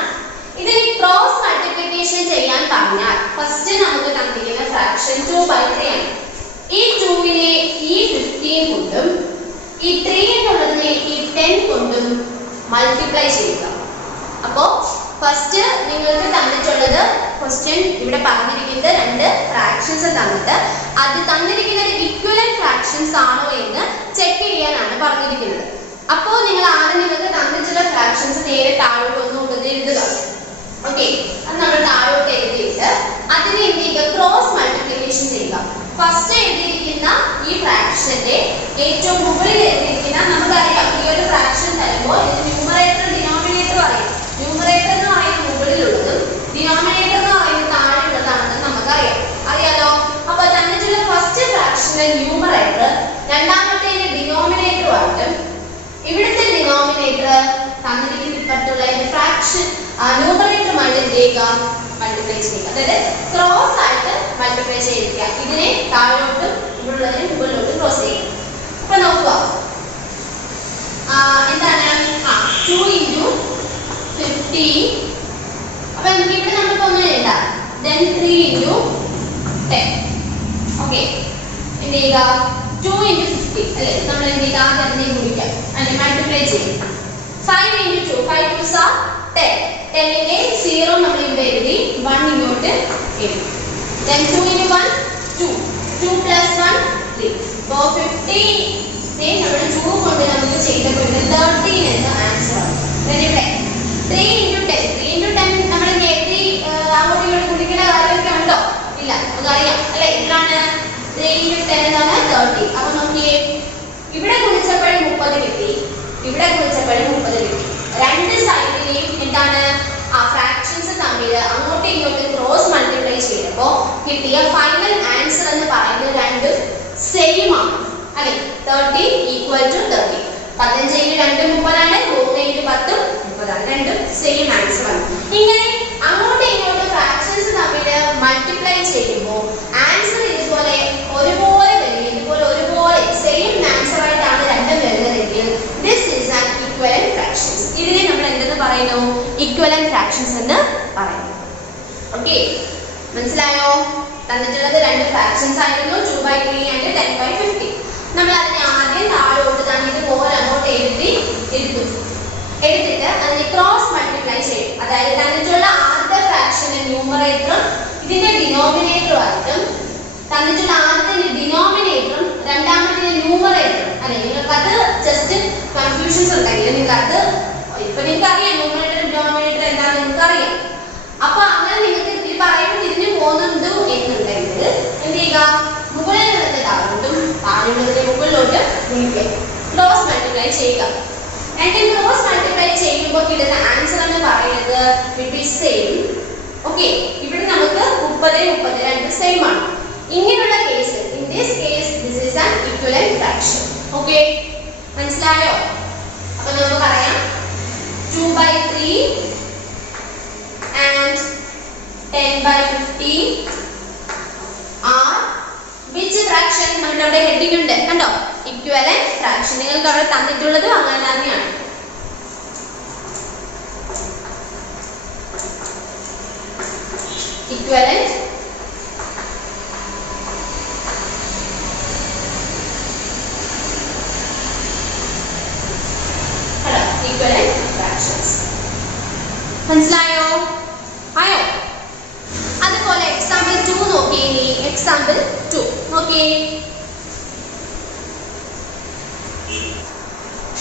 ഇതിനെ ക്രോസ് മൾട്ടിപ്ലിക്കേഷൻ ചെയ്യാൻ പറഞ്ഞാൽ ഫസ്റ്റ് നമുക്ക് തന്നിരിക്കുന്ന ഫ്രാക്ഷൻ 2/3 ആണ്. ഈ 2നെ ഈ 15 കൊണ്ടും ഈ 3 എന്നുള്ളതിനെ ഈ 10 കൊണ്ടും മൾട്ടിപ്ലൈ ചെയ്യുക. അപ്പോൾ ഫസ്റ്റ് നിങ്ങൾക്ക് തന്നിട്ടുള്ളത് ക്വസ്റ്റ്യൻ ഇവിടെ പറഞ്ഞിരിക്കുന്നത് 2 ഫ്രാക്ഷൻസ് തന്നിട്ട് അത് തന്നിരിക്കുന്നത് ഇക്വലന്റ് ഫ്രാക്ഷൻസ് ആണോ എന്ന് ചെക്ക് ചെയ്യാനാണ് പറഞ്ഞിരിക്കുന്നത്. അപ്പോൾ നിങ്ങൾ ആദ്യം നിങ്ങൾക്ക് തന്നിട്ടുള്ള ഫ്രാക്ഷൻസ് നേരെ താഴോട്ട് ഒന്നുകൊണ്ടത് എഴുതുക. ഓക്കെ, അത് നമ്മൾ താഴോട്ട് എഴുതിയിട്ട് അതിനെ എന്ത് ചെയ്യുക? ക്രോസ് മൾട്ടിപ്ലിക്കേഷൻ ചെയ്യുക. ഫസ്റ്റ് എഴുതിയിരിക്കുന്ന ഈ ഫ്രാക്ഷന്റെ ഏറ്റവും മുകളിൽ എഴുതിയിരിക്കുന്ന നമുക്കറിയാം ഈ ഒരു ഫ്രാക്ഷൻ തരുമ്പോൾ ഇത് ന്യൂമറേറ്റർ ഡിനോമിനേറ്റർ അറിയാം. ന്യൂമറേറ്റർ എന്ന് പറയുന്നത് മുകളിലുള്ളതും ഡിനോമിനേറ്റർ എന്ന് പറയുന്നത് താഴെയുള്ളതാണെന്ന് നമുക്കറിയാം, അറിയാലോ. അപ്പോൾ തന്നിട്ടുള്ള ഫസ്റ്റ് ഫ്രാക്ഷന്റെ ന്യൂമറേറ്റർ രണ്ടാമത്തേന്റെ ഡിനോമിനേറ്ററുമായിട്ടും ഇവിടുത്തെ ഡിനോമിനേറ്റർ തന്നിരിക്കുന്ന ഇപ്പുറത്തുള്ള ഫ്രാക്ഷൻ ന്യൂമറേറ്ററുമായിട്ട് എന്ത് ചെയ്യുക? മൾട്ടിപ്ലൈ ചെയ്യുക. അതായത് ക്രോസ് ആയിട്ട് മൾട്ടിപ്ലൈ ചെയ്യുക. ഇതിനെ താഴോട്ടും ഇവിടുള്ളതിനെ മുകളിലോട്ടും ക്രോസ് ചെയ്യുക. അപ്പൊ നോക്കുക, എന്താണ് 2 × 15. അപ്പൊ നമുക്ക് ഇവിടെ നമുക്ക് ഒന്നും എഴുതാം. then 3 × 10. ഓക്കെ, എന്ത് ചെയ്യുക? 2 × 15 അല്ലേ, നമ്മൾ എന്ത് ചെയ്യുക? ആദ്യം അതിനെ ഗുണിക്കാം, അതിനെ മൾട്ടിപ്ലൈ ചെയ്യും. 5 × 2 5 2s are 10. 10ന്റെ 0 നമ്മൾ ഇവിടെ എഴുതി, 1 ഇങ്ങോട്ട് എഴുതി. then 2 × 1 2 2 + 1 3. അപ്പോൾ 15 നമ്മൾ 2 കൊണ്ട് നമുക്ക് ചെയ്തപ്പോൾ 13 എന്ന ആൻസർ ആണ്. then ഇവിടെ 3 × 10 3 × 10 നമ്മൾ എഴുതി അങ്ങോട്ട് ഇങ്ങോട്ട് ഗുണിക്കുന്ന കാര്യമൊക്കെ ഉണ്ടോ? ഇല്ല, നമുക്കറിയാം അല്ലേ. എത്രയാണ്? 3 × 10 എന്നാണ് 30. അപ്പോൾ നോക്കിയേ, ഇവിടെ ഗുണിച്ചപ്പോഴും 30 കിട്ടി, ഇവിടെ ഗുണിച്ചപ്പോഴും 30 കിട്ടി. രണ്ട് സൈഡിലെയും എന്താണ് ആ ഫ്രാക്ഷൻസ് തമ്മിൽ അങ്ങോട്ടും ഇങ്ങോട്ടും ക്രോസ് മൾട്ടിപ്ലൈ ചെയ്തപ്പോൾ കിട്ടിയ ഫൈനൽ ആൻസർ എന്ന് പറയുന്നത് രണ്ടും സെയിം ആണ് അല്ലേ. 30 = 30. 15 × 2 30 ആണ്, 3 × 10 30 ആണ്. രണ്ടും സെയിം ആൻസർ ആണ്. ഇങ്ങനെ അങ്ങോട്ടും ഇങ്ങോട്ടും ഫ്രാക്ഷൻസ് തമ്മിൽ മൾട്ടിപ്ലൈ ചെയ്യുമ്പോൾ ആൻസർ ഇതുപോലെ ഒരുപോലെ വരും. ഇതുപോലെ ഒരുപോലെ സെയിം ആൻസർ ആയിട്ടാണ് രണ്ടും വരുന്നതെങ്കിൽ this is an equivalent fractions. ഇതിനെ നമ്മൾ എന്തെന്ന് പറയുന്നു? ഇക്വലന്റ് ഫ്രാക്ഷൻസ് എന്ന് പറയുന്നു. ഓക്കെ, മനസ്സിലായോ? തന്നിട്ടുള്ളത് 2 ഫ്രാക്ഷൻസ് ആയിരുന്നു, 2/3 and 10/50. നമ്മൾ അതിനെ ആദ്യം താഴോട്ട് തന്നെ ഇതുപോലെ അങ്ങോട്ട് എടുത്തിട്ട് അതിനെ ക്രോസ് മൾട്ടിപ്ലൈ ചെയ്യും. അതായത് തന്നിട്ടുള്ള ആദ്യത്തെ ഫ്രാക്ഷന്റെ ന്യൂമറേറ്ററും ഇതിന്റെ ഡിനോമിനേറ്ററുമായിട്ടും തന്നിട്ടുള്ള ആദ്യത്തെ ഡിനോമിനേറ്ററും രണ്ടാമത്തെ ന്യൂമറേറ്ററും അല്ലെ. നിങ്ങൾക്കത് ജസ്റ്റ് കൺഫ്യൂഷൻസ് ഉണ്ടെങ്കിൽ നിങ്ങൾക്കത് ഇപ്പൊ നിങ്ങൾക്ക് അറിയാം ന്യൂമറേറ്റർ ഡിനോമിനേറ്റർ എന്താണെന്ന് നിങ്ങൾക്ക് അറിയാം. അപ്പൊ അങ്ങനെ നിങ്ങൾക്ക് ഇതിൽ പറയുമ്പോൾ തിരിഞ്ഞു പോകുന്നുണ്ട് എന്നുണ്ടെങ്കിൽ എന്ത് ചെയ്യുക? മുകളിലുള്ളത് താഴോട്ടും താഴെയുള്ളതിന്റെ മുകളിലോട്ട് ഗുണിക്കുക, ക്രോസ് മൾട്ടിപ്ലൈ ചെയ്യുക. രണ്ടും ക്രോസ് മൾട്ടിപ്ലൈ ചെയ്യുമ്പോൾ കിട്ടുന്ന ആൻസർ എന്ന് പറയുന്നത് വിൽ ബി സെയിം. ഓക്കെ, ഇവിടെ നമുക്ക് 30 30 രണ്ട് സെയിം ആണ്. ഇങ്ങനെയുള്ള case in this case this is an equivalent fraction. Okay, മനസ്സിലായോ? അപ്പോൾ നമുക്ക് പറയാം 2/3 and 10/50 are which fraction? നമ്മുടെ അവിടെ ഹെഡിങ് ഉണ്ട് കണ്ടോ, ഇക്വലന്റ് ഫ്രാക്ഷൻ. നിങ്ങൾക്ക് അവിടെ തന്നിട്ടുള്ളത് അങ്ങനെ തന്നെയാണ്. equivalent equivalent fractions. മനസ്സിലായോ? ആയോ? അതുപോലെ എക്സാമ്പിൾ 2 നോക്കിയേ. നീ എക്സാമ്പിൾ 2 നോക്കിയേ.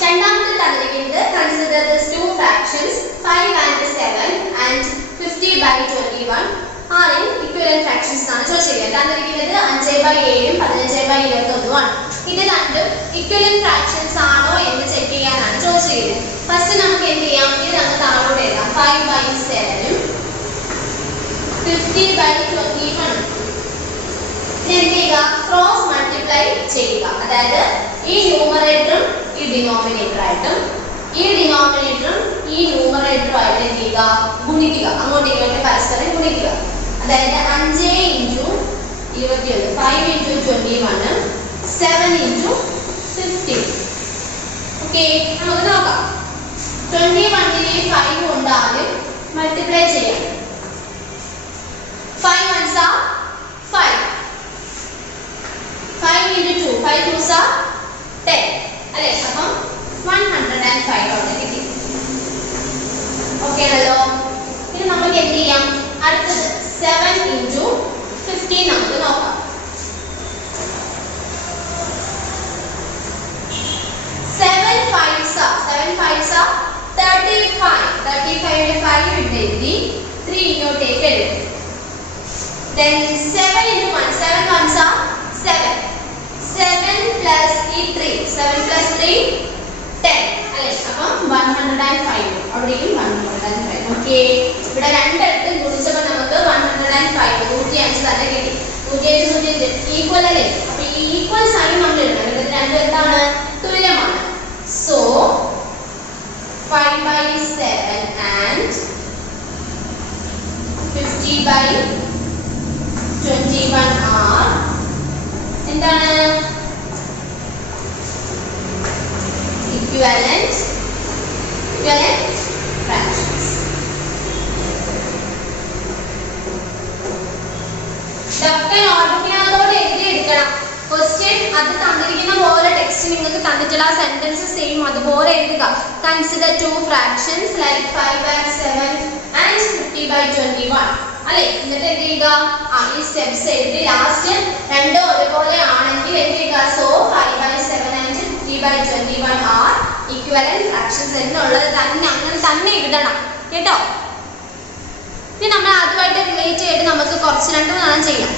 രണ്ടാമത്തെ തന്നിരിക്കുന്ന in the consider these two fractions 5 and 7 and 50 by 21 are in equivalent fractions എന്നാണ് ചോദിച്ചിരിക്കുന്നത്. തന്നിരിക്കുന്നത് 5 by 7 15 by 21 ആണ്. ഇത് രണ്ടും equivalent fractions ആണോ എന്ന് ചെക്ക് ചെയ്യാനാണ് ചോദിച്ചിരിക്കുന്നത്. ഫസ്റ്റ് നമുക്ക് എന്ത് ചെയ്യാം, ഇത് നമുക്ക് താഴോട്ട് എഴുതാം. 5 by 7 ഉം 50 by 21 എന്ത് ചെയ്യുക, ക്രോസ് മൾട്ടിപ്ലൈ ചെയ്യുക. അതായത് ഈ ന്യൂമറേറ്ററും ഈ ഡിനോമിനേറ്റർ ആയിട്ടും ഈ ഡിനോമിനേറ്ററും ഈ ന്യൂമറേറ്ററും ആയിട്ട് എന്ത് ചെയ്യുക, ഗുണിക്കുക. അങ്ങോട്ട് ഇങ്ങോട്ട് പരസ്പരം ഗുണിക്കുക. അതായത് 5 into 21 5 into 21 7 into 50. ഓക്കെ, നമുക്ക് നോക്കാം. 21നെ 5 കൊണ്ട് ആദ്യം മൾട്ടിപ്ലൈ ചെയ്യാം. 5 ones are 5. 5 into 2 5 2s are 10 അല്ലേ. അപ്പം 105 അവിടെ കിട്ടി. ഓക്കെ ആണല്ലോ. ഇനി നമുക്ക് എന്ത് ചെയ്യാം, അടുത്തത് 7 into 50 നമുക്ക് നോക്കാം. 7 5s are 35. 35 ന്റെ 5 ഇവിടെ എഴുതി 3 ഇങ്ങോട്ടേക്ക് എഴുതി. Then 7 into 1 7 ones are 7 7 plus 3 7 plus 3 10 അല്ലേ. അപ്പം 105 അവിടെയും 105. ഓക്കെ, ഇവിടെ രണ്ടിടത്തും ഗുണിച്ചപ്പോൾ നമുക്ക് 105 105 തന്നെ കിട്ടി. 105 ഈക്വൽ അല്ലേ. അപ്പൊ ഈ ഈക്വൽ സൈൻ നമ്മൾ എഴുതണം. ഇത് രണ്ടും എന്താണ്, തുല്യമാണ്. So 5 by 7 and 50 by 21 are എന്താണ്, equivalent fractions. ഇതൊക്കെ നോട്ട്ബുക്കിനകത്തോടെ എഴുതി എടുക്കണം. ക്വസ്റ്റ്യൻ അത് തന്നിരിക്കുന്ന പോലെ ടെക്സ്റ്റ് നിങ്ങൾക്ക് തന്നിട്ടുള്ള സെന്റൻസ് സെയിം അതുപോലെ എഴുതുക. Consider two fractions like 5 by 7 and 50 by 21 അല്ലേ. എന്നിട്ട് എന്ത് ചെയ്യുക, ഈ സ്റ്റെപ്സ് എഴുതി ലാസ്റ്റ് രണ്ടും ഒരുപോലെ ആണെങ്കിൽ എന്ത് ചെയ്യുക, so 5 by 7 and 50 by 21 are equivalent fractions എന്നുള്ളത് തന്നെ അങ്ങനെ തന്നെ എഴുതണം കേട്ടോ. ഇനി നമ്മൾ അതുമായിട്ട് റിലേറ്റ് ചെയ്തിട്ട് നമുക്ക് കുറച്ച് 2-3 ചെയ്യാം.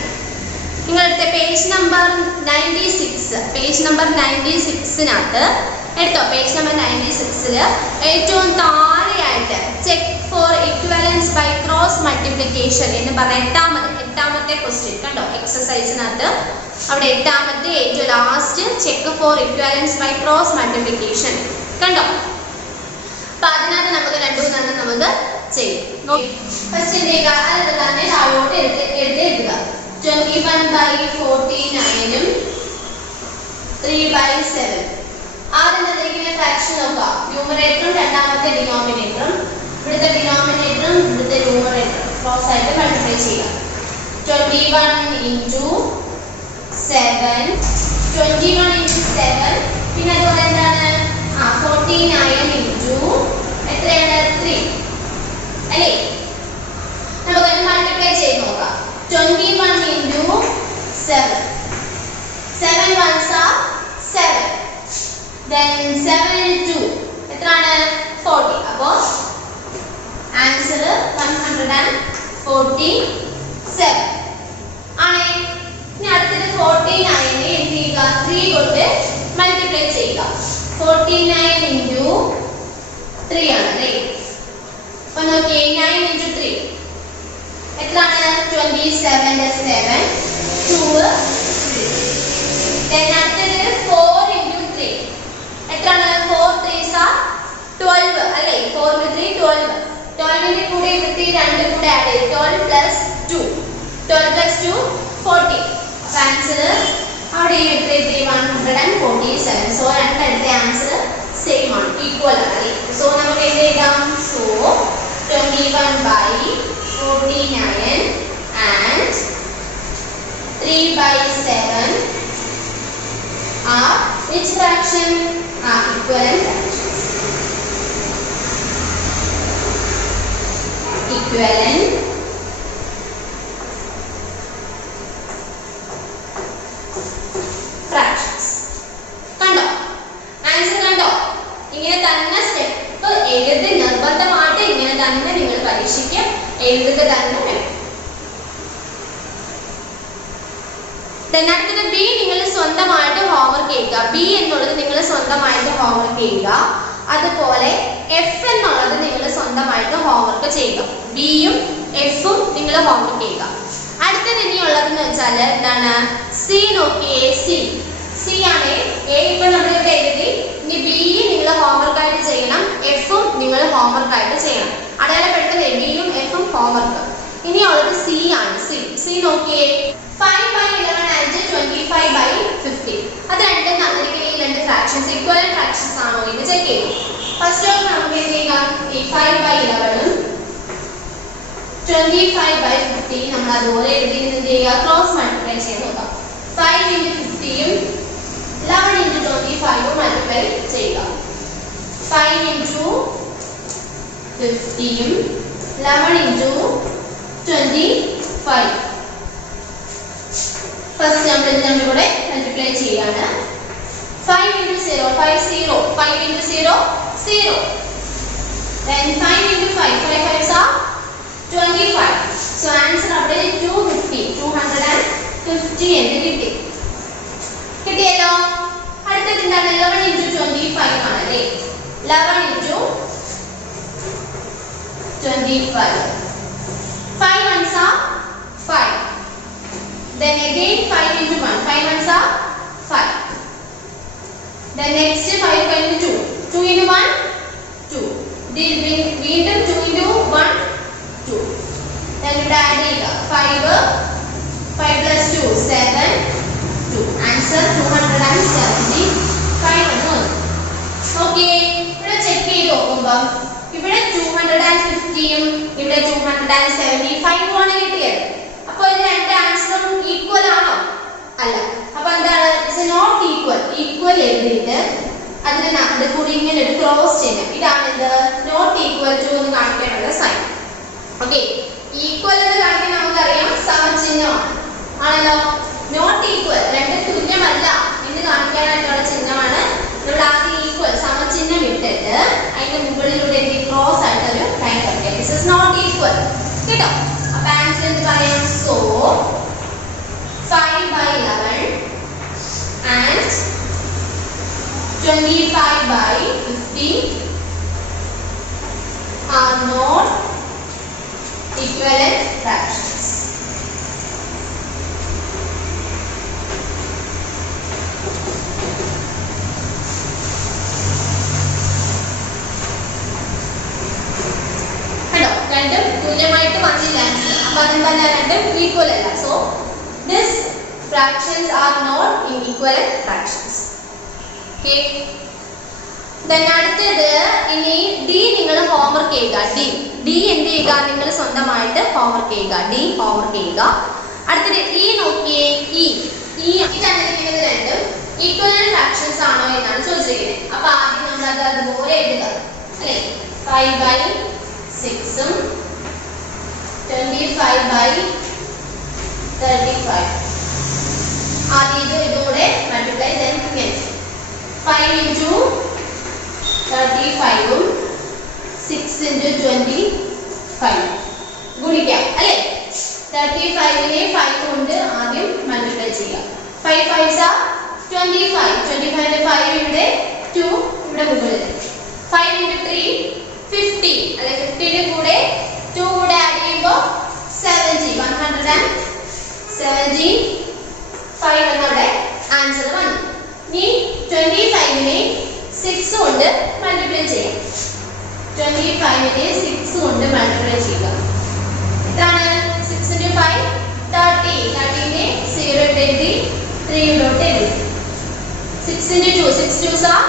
നിങ്ങളെടുത്ത പേജ് നമ്പർ 96 എടുത്തോ. പേജ് നമ്പർ 96 ഏറ്റവും താഴെയായിട്ട് check for equivalence by cross multiplication എന്ന് പറഞ്ഞ എട്ടാമത്തെ ക്വസ്റ്റ്യൻ കണ്ടോ. എക്സസൈസിനകത്ത് അവിടെ എട്ടാമത്തെ ഏറ്റവും last check for equivalence by cross multiplication കണ്ടോ. അപ്പൊ അതിനകത്ത് നമുക്ക് 2-3 നമുക്ക് ചെയ്യും. ഫസ്റ്റ് എന്ത് ചെയ്യുക, അത് തന്നെ താഴോട്ട് എഴുതുക. 21 by 49 ഉം 3 by 7 ആദ്യം തന്നിരിക്കുന്ന ഫ്രാക്ഷൻ നോക്കുക. ന്യൂമറേറ്ററും രണ്ടാമത്തെ ഡിനോമിനേറ്ററും ഇവിടുത്തെ ന്യൂമറേറ്ററും ക്രോസ് ആയിട്ട് മൾട്ടിപ്ലൈ ചെയ്യുക. 21 into 7 പിന്നെ അതുപോലെ എന്താണ് 49 into എത്രയാണ് 3 അല്ലേ. നമുക്കത് മൾട്ടിപ്ലൈ ചെയ്ത് നോക്കാം. 21 into 7 7 ones are 7 then 7 into 2 എത്രയാണ് 40. അപ്പോൾ ആൻസർ 147 ആണ്. ഇനി അടുത്തത് 49 എന്ത് ചെയ്യുക, 3 കൊണ്ട് മൾട്ടിപ്ലൈ ചെയ്യുക. 49 into 3 ആണ് അല്ലേ. അപ്പൊ നോക്കിയേ 9 into 3 എത്രയാണ് 27 7 2 then അടുത്തത് 4 into 3 എത്രയാണ് 4 3s are 12 അല്ലേ. 4 into 3 12 12ന്റെ കൂടെ ഇവിടുത്തെ 2 കൂടെ ആഡ് ചെയ്ത് 12 plus 2 40. അപ്പൊ ആൻസർ അവിടെ എത്രയെത്തി 147. സോ രണ്ടിടത്തെ ആൻസർ സെയിം ആണ്, ഈക്വൽ ആണ് അല്ലേ. സോ നമുക്ക് എന്ത് എഴുതാം, so 21 by 49 and 3 by 7 are which fraction? Equivalent fractions. Equivalent fractions. കണ്ടോ ആൻസർ കണ്ടോ, ഇങ്ങനെ തന്നെ then അടുത്തത് B നിങ്ങൾ സ്വന്തമായിട്ട് ഹോംവർക്ക് ചെയ്യുക. B എന്നുള്ളത് നിങ്ങൾ സ്വന്തമായിട്ട് ഹോംവർക്ക് ചെയ്യുക. അതുപോലെ F എന്നുള്ളത് നിങ്ങൾ സ്വന്തമായിട്ട് ഹോംവർക്ക് ചെയ്യുക. B യും F ഉം നിങ്ങൾ ഹോംവർക്ക് ചെയ്യുക. അടുത്തത് ഇനിയുള്ളതെന്ന് വെച്ചാൽ എന്താണ്? C നോക്കിയേ. C ആണ്. A ഇപ്പോൾ നമ്മൾ ഇവിടെ എഴുതി. ഇനി B നിങ്ങൾ ഹോംവർക്ക് ആയിട്ട് ചെയ്യണം, F ഉം നിങ്ങൾ ഹോംവർക്ക് ആയിട്ട് ചെയ്യണം. അടയാളപ്പെടുത്തുന്നത് B യും F ഉം ഹോംവർക്ക്. ഇനിയുള്ളത് C ആണ്. C നോക്കിയേ. 5 by 11 and 25 by 50. അത് രണ്ടും തന്നിരിക്കുന്ന ഈ രണ്ട് ഫ്രാക്ഷൻസ് ഈക്വലന്റ് ഫ്രാക്ഷൻസ് ആണോ എന്ന് ചെക്ക് ചെയ്യും. ഫസ്റ്റ് ഓഫ് നമുക്ക് എന്ത് ചെയ്യാം? ഈ 5 by 11 ഉം 25 by 50 നമ്മൾ അതുപോലെ എഴുതി എന്ത് ചെയ്യുക? ക്രോസ് മൾട്ടിപ്ലൈ ചെയ്ത് നോക്കാം. 5 into 50 ഉം 11 into 25 ഉം മൾട്ടിപ്ലൈ ചെയ്യുക. 5 into 50 ഉം 11 into 25. ഫസ്റ്റ് നമ്മൾ ഇവിടെ മൾട്ടിപ്ലൈ ചെയ്യാണ്. 5 into 0 5 into 0 0. Then 5 into 5 5 5s are 25. So answer അവിടെ 250 എന്ന് കിട്ടി. കിട്ടിയല്ലോ. അടുത്തത് എന്താണ്? 11 into 25 ആണല്ലേ. 11 into 25. 5 ones are 5. Then again 5 into 1. 5 ones are 5. Then next 5 into 2. 2 into 1 2. വീണ്ടും 2 into 1 2. Then ഇവിടെ add ചെയ്യുക. 5 plus 2 7 2. Answer 275 എന്ന് വന്നു. ഓക്കെ, ഇവിടെ ചെക്ക് ചെയ്ത് നോക്കുമ്പോൾ ഇവിടെ 250 ഉം ഇവിടെ 275 ആണ് കിട്ടിയത്. അപ്പോൾ ഇത് രണ്ട് ആൻസറും ഈക്വൽ ആണോ? അല്ല. അപ്പോൾ എന്താണ്? ഇറ്റ്സ് നോട്ട് ഈക്വൽ എഴുതിയിട്ട് അതിന്റെ കൂടി ഇങ്ങനെ ഒരു ക്രോസ് ചെയ്യണം. ഇതാണ് എന്ത്? നോട്ട് ഈക്വൽ ടു എന്ന് കാണിക്കാനുള്ള സൈൻ. ഓക്കെ, ഈക്വൽ എന്ന് കാണിക്കാൻ നമുക്കറിയാം സമചിഹ്നമാണ് ആണല്ലോ. നോട്ട് ഈക്വൽ രണ്ടും തുല്യമല്ല എന്ന് കാണിക്കാനായിട്ടുള്ള ചിഹ്നമാണ് നമ്മൾ ആദ്യം ഈക്വൽ സമചിഹ്നം ഇട്ടിട്ട് അതിന്റെ മുകളിലൂടെ ക്രോസ് ആയിട്ട് ഒരു ലൈൻ വരയ്ക്കുക. ദിസ് ഈസ് നോട്ട് ഈക്വൽ കേട്ടോ. അപ്പോൾ ആൻസർ എന്ത് പറയാം? So 5 by 11 and 25 by 50 are not equivalent fractions. രണ്ടും തുല്യമായിട്ട് വന്നില്ല ആൻസർ. അപ്പോൾ അതെന്താണ്? രണ്ടും ഈക്വൽ അല്ല. So this fractions are not in equivalent fractions. Okay. Then അടുത്തത് ഇനി D നിങ്ങൾ ഹോംവർക്ക് ചെയ്യുക. D എന്ത് ചെയ്യുക? നിങ്ങൾ സ്വന്തമായിട്ട് ഹോംവർക്ക് ചെയ്യുക. D ഹോംവർക്ക് ചെയ്യുക. അടുത്തത് E നോക്കിയേ. E തന്നിരിക്കുന്നത് രണ്ടും ഈക്വലന്റ് ഫ്രാക്ഷൻസ് ആണോ എന്നാണ് ചോദിച്ചിരിക്കുന്നത്. അപ്പോൾ ആദ്യം നമ്മൾ അത് അതുപോലെ എഴുതുക അല്ലേ. 5 by 6 ഉം 25 by 35. ആദ്യം ഇതോടെ മൾട്ടിപ്ലൈ then ഇങ്ങനെ 5 into 35 ഉം 6 into 25 ഗുണിക്കാം അല്ലേ. 35നെ 5 കൊണ്ട് ആദ്യം മൾട്ടിപ്ലൈ ചെയ്യാം. 5 5s are 25. 25ന്റെ 5 ഇവിടെ 2 ഇവിടെ മുകളിൽ. 5 into 3 50 അല്ലെ. 50ന്റെ കൂടെ 2 കൂടെ ആഡ് ചെയ്യുമ്പോൾ 70 175 എന്നവിടെ ആൻസർ വന്നു. ഇനി 25നെ 6 കൊണ്ട് മൾട്ടിപ്ലൈ ചെയ്യാം. 25നെ 6 കൊണ്ട് മൾട്ടിപ്ലൈ ചെയ്യുക. എത്രയാണ്? 6 into 5 30. 30നെ 0 എഴുതി 3 ഇങ്ങോട്ട് എഴുതി. 6 into 2 6 2s are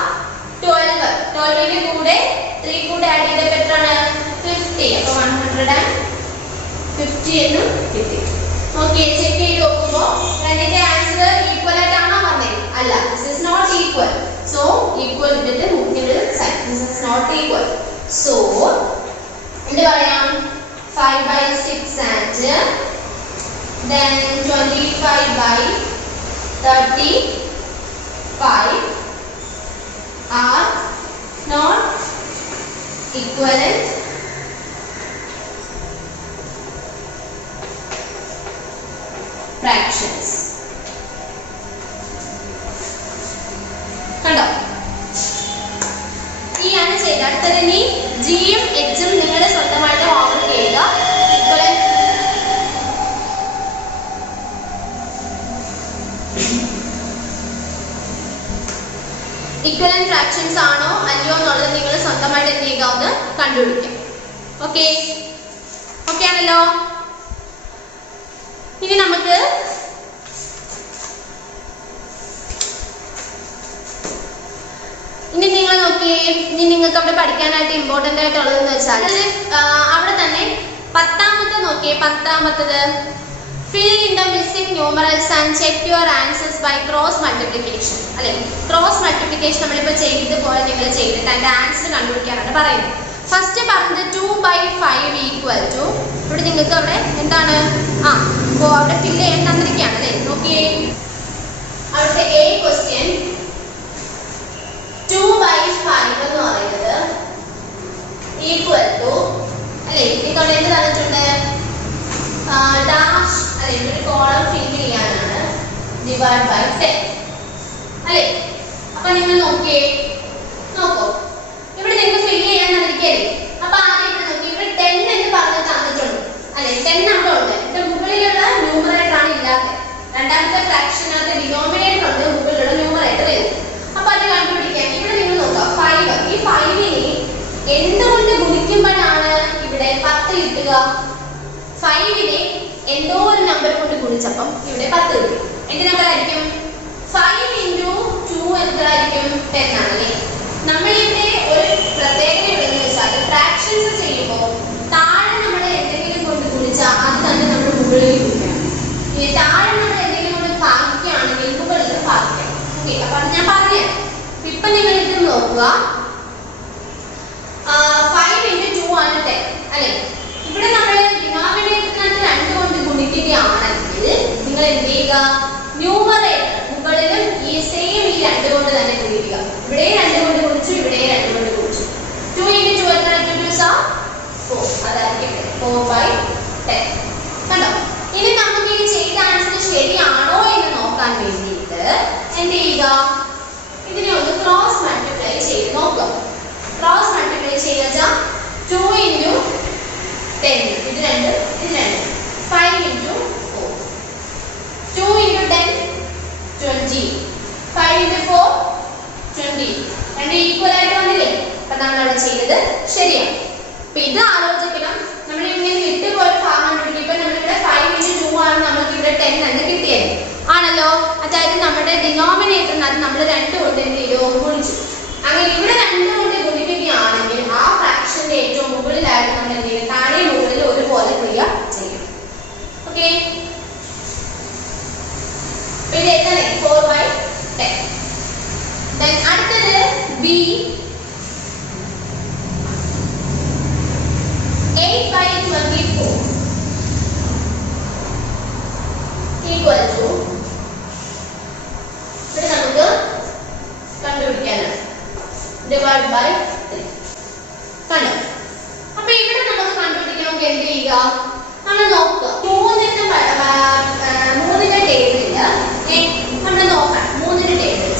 12. 12ന്റെ കൂടെ 3 കൂടെ ആഡ് ചെയ്തപ്പോൾ എത്രയാണ്? 50. അപ്പോൾ 150 എന്ന് കിട്ടി. ഓക്കെ, ചെക്ക് ചെയ്ത് നോക്കുമ്പോൾ രണ്ടിന്റെ ആൻസർ ഈക്വൽ ആയിട്ടാണോ വന്നത്? അല്ല. This is not equal. So equal ഇട്ടിട്ട് മുക്കിന്റെ sign. This is not equal. So എന്ത് പറയാം? 5 by 6 and then 25 by 35 are not equivalent fractions. ചെയ്ത് അടുത്തത് ഇനി ജിയും എച്ചും നിങ്ങൾ സ്വന്തമായിട്ട് ഹോംവർക്ക് ചെയ്യുക. ഇക്വലന്റ് ഫ്രാക്ഷൻസ് ആണോ അല്ലയോ എന്നുള്ളത് നിങ്ങൾ സ്വന്തമായിട്ട് എന്ത് ചെയ്യുക, ഒന്ന് കണ്ടുപിടിക്കാം. ഓക്കെ ഓക്കെ ആണല്ലോ. ഇനി നമുക്ക് ഇനി നിങ്ങൾ നോക്കിയേ, ഇനി നിങ്ങൾക്ക് അവിടെ പഠിക്കാനായിട്ട് ഇമ്പോർട്ടൻ്റ് ആയിട്ടുള്ളതെന്ന് വെച്ചാൽ അവിടെ തന്നെ 10ാമത്തെ നോക്കിയേ. 10ാമത്തത് fill in the missing numerals and check your answers by cross multiplication. അല്ലെ, ക്രോസ് മൾട്ടിപ്ലിക്കേഷൻ നമ്മളിപ്പോൾ ചെയ്തതുപോലെ നിങ്ങൾ ചെയ്തിട്ട് അതിന്റെ ആൻസർ കണ്ടുപിടിക്കാനാണ് പറയുന്നത്. ഫസ്റ്റ് പറഞ്ഞത് 2/5 ഈക്വൽ ടു, ഇവിടെ നിങ്ങൾക്ക് അവിടെ എന്താണ് അവിടെ ഫില്ല് ചെയ്യാൻ തന്നിരിക്കുകയാണ് അല്ലേ. നോക്കിയേ, അവിടുത്തെ എ ക്വസ്റ്റ്യൻ 2/5 എന്ന് പറയുന്നത് ഈക്വൽ ടു അല്ലെ, നിങ്ങൾക്ക് അവിടെ എന്ത് തന്നിട്ടുണ്ട്, ഡാഷ് അല്ലെ, ഒരു കോളം ഫില്ല് ചെയ്യാനാണ്, ഡിവൈഡ് ബൈ 10 അല്ലെ. അപ്പൊ നിങ്ങൾ നോക്കിയേ, നോക്കൂ ഇവിടെ നിങ്ങൾക്ക് ഫില്ല് ചെയ്യാൻ തന്നിരിക്കല്ലേ. അപ്പൊ ആദ്യം ഇവിടെ നോക്കി, ഇവിടെ 10 എന്ന് പറഞ്ഞ് തന്നിട്ടുണ്ട് അല്ലെ. 10 അവിടെ ഉണ്ട്, ഇതിന്റെ മുകളിലുള്ള ന്യൂമറേറ്റർ ആണ് ഇല്ലാത്തത്. രണ്ടാമത്തെ ഫ്രാക്ഷനകത്ത് ഡിനോമിനേറ്റർ ഉണ്ട്, മുകളിലുള്ള ന്യൂമറേറ്റർ വരും. അപ്പൊ അത് കണ്ടുപിടിക്കാൻ ഇവിടെ നിങ്ങൾ നോക്കാം 5. ഈ 5നെ എന്തുകൊണ്ട് ഗുണിക്കുമ്പോഴാണ് ഇവിടെ 10 കിട്ടുക? 5നെ എന്തോ ഒരു നമ്പർ കൊണ്ട് ഗുണിച്ചപ്പം ഇവിടെ 10 കിട്ടും. എന്ത് നമ്പർ ആയിരിക്കും? 5 × 2 എന്തായിരിക്കും? 10 ആണല്ലേ. നമ്മളിവിടെ ഒരു പ്രത്യേകത ഉള്ളതെന്ന് വെച്ചാൽ ഫ്രാക്ഷൻസ് ചെയ്യുമ്പോൾ താഴെ നമ്മൾ എന്തെങ്കിലും കൊണ്ട് ഗുണിച്ചാൽ അത് തന്നെ നമ്മൾ മുകളിൽ ഗുണിക്കണം. ഇനി താഴെ നമ്മൾ എന്തെങ്കിലും കൊണ്ട് ഭാഗിക്കുകയാണെങ്കിൽ മുകളിൽ ഭാഗിക്കണം. ഓക്കെ, അപ്പൊ അത് ഞാൻ പറയാം. ഇപ്പൊ നിങ്ങൾ ഇത് നോക്കുക, 5 × 2 ആണ് 10 അല്ലെ. ഇവിടെ നമ്മൾ ഡിനോമിനേറ്ററിനകത്ത് 2 കൊണ്ട് ഗുണിക്കുകയാണെങ്കിൽ നിങ്ങൾ എന്ത് ചെയ്യുക, ന്യൂമറേറ്റർ മുകളിലും ഈ സെയിം ഈ 2 കൊണ്ട് തന്നെ ഗുണിക്കുക. ഇവിടെ 2 കൊണ്ട് ഗുണിച്ചു, ഇവിടെ 2 കൊണ്ട് ഗുണിച്ചു. 2 × 2 എത്ര? 2 2 4. അതായിരിക്കും 4/10. കണ്ടോ? ഇനി നമുക്ക് ഈ ചെയ്ത ആൻസർ ശരിയാണോ എന്ന് നോക്കാൻ വേണ്ടിയിട്ട് എന്ത് ചെയ്യുക, ഇതിനെ ഒന്ന് ക്രോസ് മൾട്ടിപ്ലൈ ചെയ്ത് നോക്കുക. ക്രോസ് മൾട്ടിപ്ലൈ ചെയ്യുക 2 × 10, ഇത് 2, ഇത് 2, 5 × 4, 2 × 10 20, 5 × 4 20. രണ്ട് ഈക്വൽ ആയിട്ട് വന്നില്ലേ? അപ്പൊ നമ്മൾ അവിടെ ചെയ്തത് ശരിയാണ്. അപ്പൊ ഇത് ആലോചിക്കണം, നമ്മൾ ഇങ്ങനെ വിട്ടുപോയ ഭാഗം കണ്ടുപിടിക്കുമ്പോൾ നമ്മളിവിടെ 5 × 2 ആണ്, നമുക്ക് ഇവിടെ 10 തന്നെ കിട്ടിയത് ആണല്ലോ. അതായത് നമ്മുടെ ഡിനോമിനേറ്ററിനകത്ത് നമ്മൾ 2 കൊണ്ട് എന്ത് ചെയ്തു, ഗുണിച്ചു. അങ്ങനെ ഇവിടെ 2 കൊണ്ട് ഗുണിക്കുകയാണെങ്കിൽ ആ ഫ്രാക്ഷന്റെ ഏറ്റവും മുകളിലായിട്ട് നമ്മൾ എന്ത് ചെയ്യും, താഴെ മുകളിൽ ഒരുപോലെ ക്രിയ ചെയ്യും. ഓക്കെ, ഇത് എത്ര? 4/10. അടുത്തത് ബി 8/24 ഈക്വൽ ടു, ഇവിടെ നമുക്ക് കണ്ടുപിടിക്കാനാണ്, ഡിവൈഡ് ബൈ 3. കണ്ടോ? അപ്പൊ ഇവിടെ നമുക്ക് കണ്ടുപിടിക്കാൻ എന്ത് ചെയ്യുക, നമ്മൾ നോക്കുക. 3ന്റെ ടേബിളില് നമ്മൾ നോക്കണം. 3ന്റെ ടേബിൾ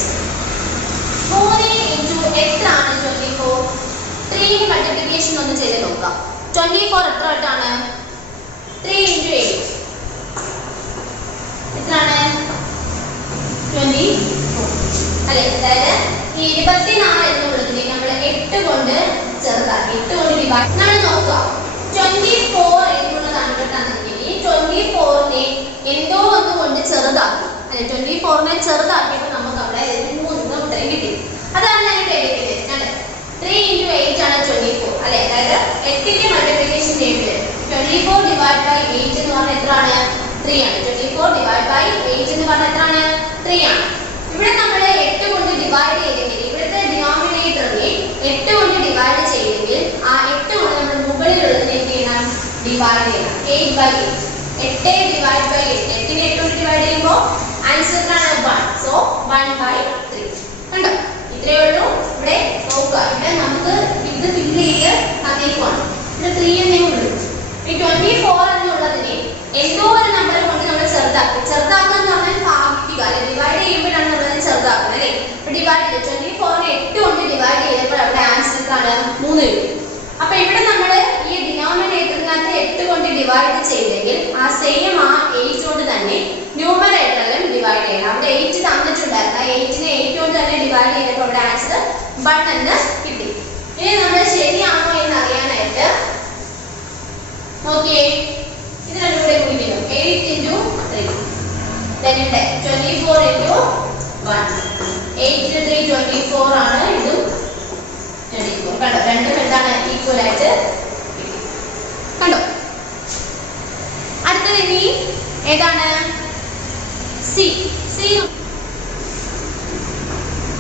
3 × എത്രയാണ്? 24. 3 മൾട്ടിപ്ലിക്കേഷൻ ഒന്ന് ചെയ്ത് നോക്കാം. 24 എത്ര ആയിട്ടാണ്? 3 × 8 എത്രയാണ്? 24 അല്ലെ. അതായത് ഈ 24 എന്നുള്ളതിനെ നമ്മൾ 8 കൊണ്ട് ചെറുതാക്കി, 8 കൊണ്ട് ഡിവൈഡ്. നമ്മൾ നോക്കുക, 24 എന്നുള്ളതാണ് ഇവിടെ തന്നിരിക്കുന്നത്. ഈ 24നെ എന്തോ ഒന്ന് കൊണ്ട് ചെറുതാക്കി അല്ലെ. 24നെ ചെറുതാക്കിയപ്പോൾ നമുക്ക് അവിടെ 3 ഉത്തരം കിട്ടി. അതാണ് ഞാൻ ഇവിടെ എഴുതിയത്. 3 × 8 ആണ് 24 അല്ലെ. അതായത് 8ന്റെ മൾട്ടിപ്ലിക്കേഷൻ ടേബിൾ 24 ഡിവൈഡ് ബൈ 8 എന്ന് പറഞ്ഞാൽ എത്രയാണ്? 3 ആണ്. 24 ഡിവൈഡ് ബൈ 8 എന്ന് പറഞ്ഞാൽ എത്രയാണ്? 3 ആണ്. ഇവിടെ നമ്മൾ 8 കൊണ്ട് ഡിവൈഡ് ചെയ്തെങ്കിൽ ഇവിടുത്തെ ഡിനോമിനേറ്ററിനെ 8 കൊണ്ട് ഡിവൈഡ് ചെയ്തെങ്കിൽ ആ 8 കൊണ്ട് നമ്മൾ മുകളിലുള്ളതിനെ എന്ത് ചെയ്യണം? ഡിവൈഡ് ചെയ്യണം. 8/8. 8 ഡിവൈഡ് ബൈ 8. 8നെ 8 കൊണ്ട് ഡിവൈഡ് ചെയ്യുമ്പോൾ ആൻസർ എത്രയാണ്? 1. സോ 1/3. കണ്ടോ? ഇത്രയേ ഉള്ളൂ. ഇവിടെ നോക്കുക, ഇവിടെ നമുക്ക് ഇത് ഫില്ല് ചെയ്ത് തന്നേക്കുവാണ്. ഇവിടെ 3 എന്നേ ഉള്ളൂ. ഈ 24 എന്നുള്ളതിനെ എന്തോ ഒരു നമ്പർ കൊണ്ട് നമ്മൾ ചെറുതാക്കി. ചെറുതാക്കുക എന്ന് പറഞ്ഞാൽ ഭാഗിക്കുക അല്ലെ, ഡിവൈഡ് ചെയ്യുമ്പോഴാണ് നമ്മൾ ചെറുതാക്കുന്നത് അല്ലെ. ഇപ്പൊ ഡിവൈഡ് ചെയ്ത് 24നെ 8 കൊണ്ട് ഡിവൈഡ് ചെയ്തപ്പോൾ അവിടെ ആൻസർ എത്രയാണ്? 1 എന്ന് കിട്ടി. ഇനി നമ്മൾ ശരിയാണോ എന്ന് അറിയാനായിട്ട് നോക്കിയേ, ഇത് രണ്ടും കൂടെ ഗുണിക്കുന്നു. 8 into 3 then 24 into 1. 8 into 3 24 ആണ്. ഇതും 24. കണ്ടോ, രണ്ടും എന്താണ് ഈക്വൽ ആയിട്ട് കിട്ടി. കണ്ടോ. അടുത്തത് ഇനി ഏതാണ്? സി.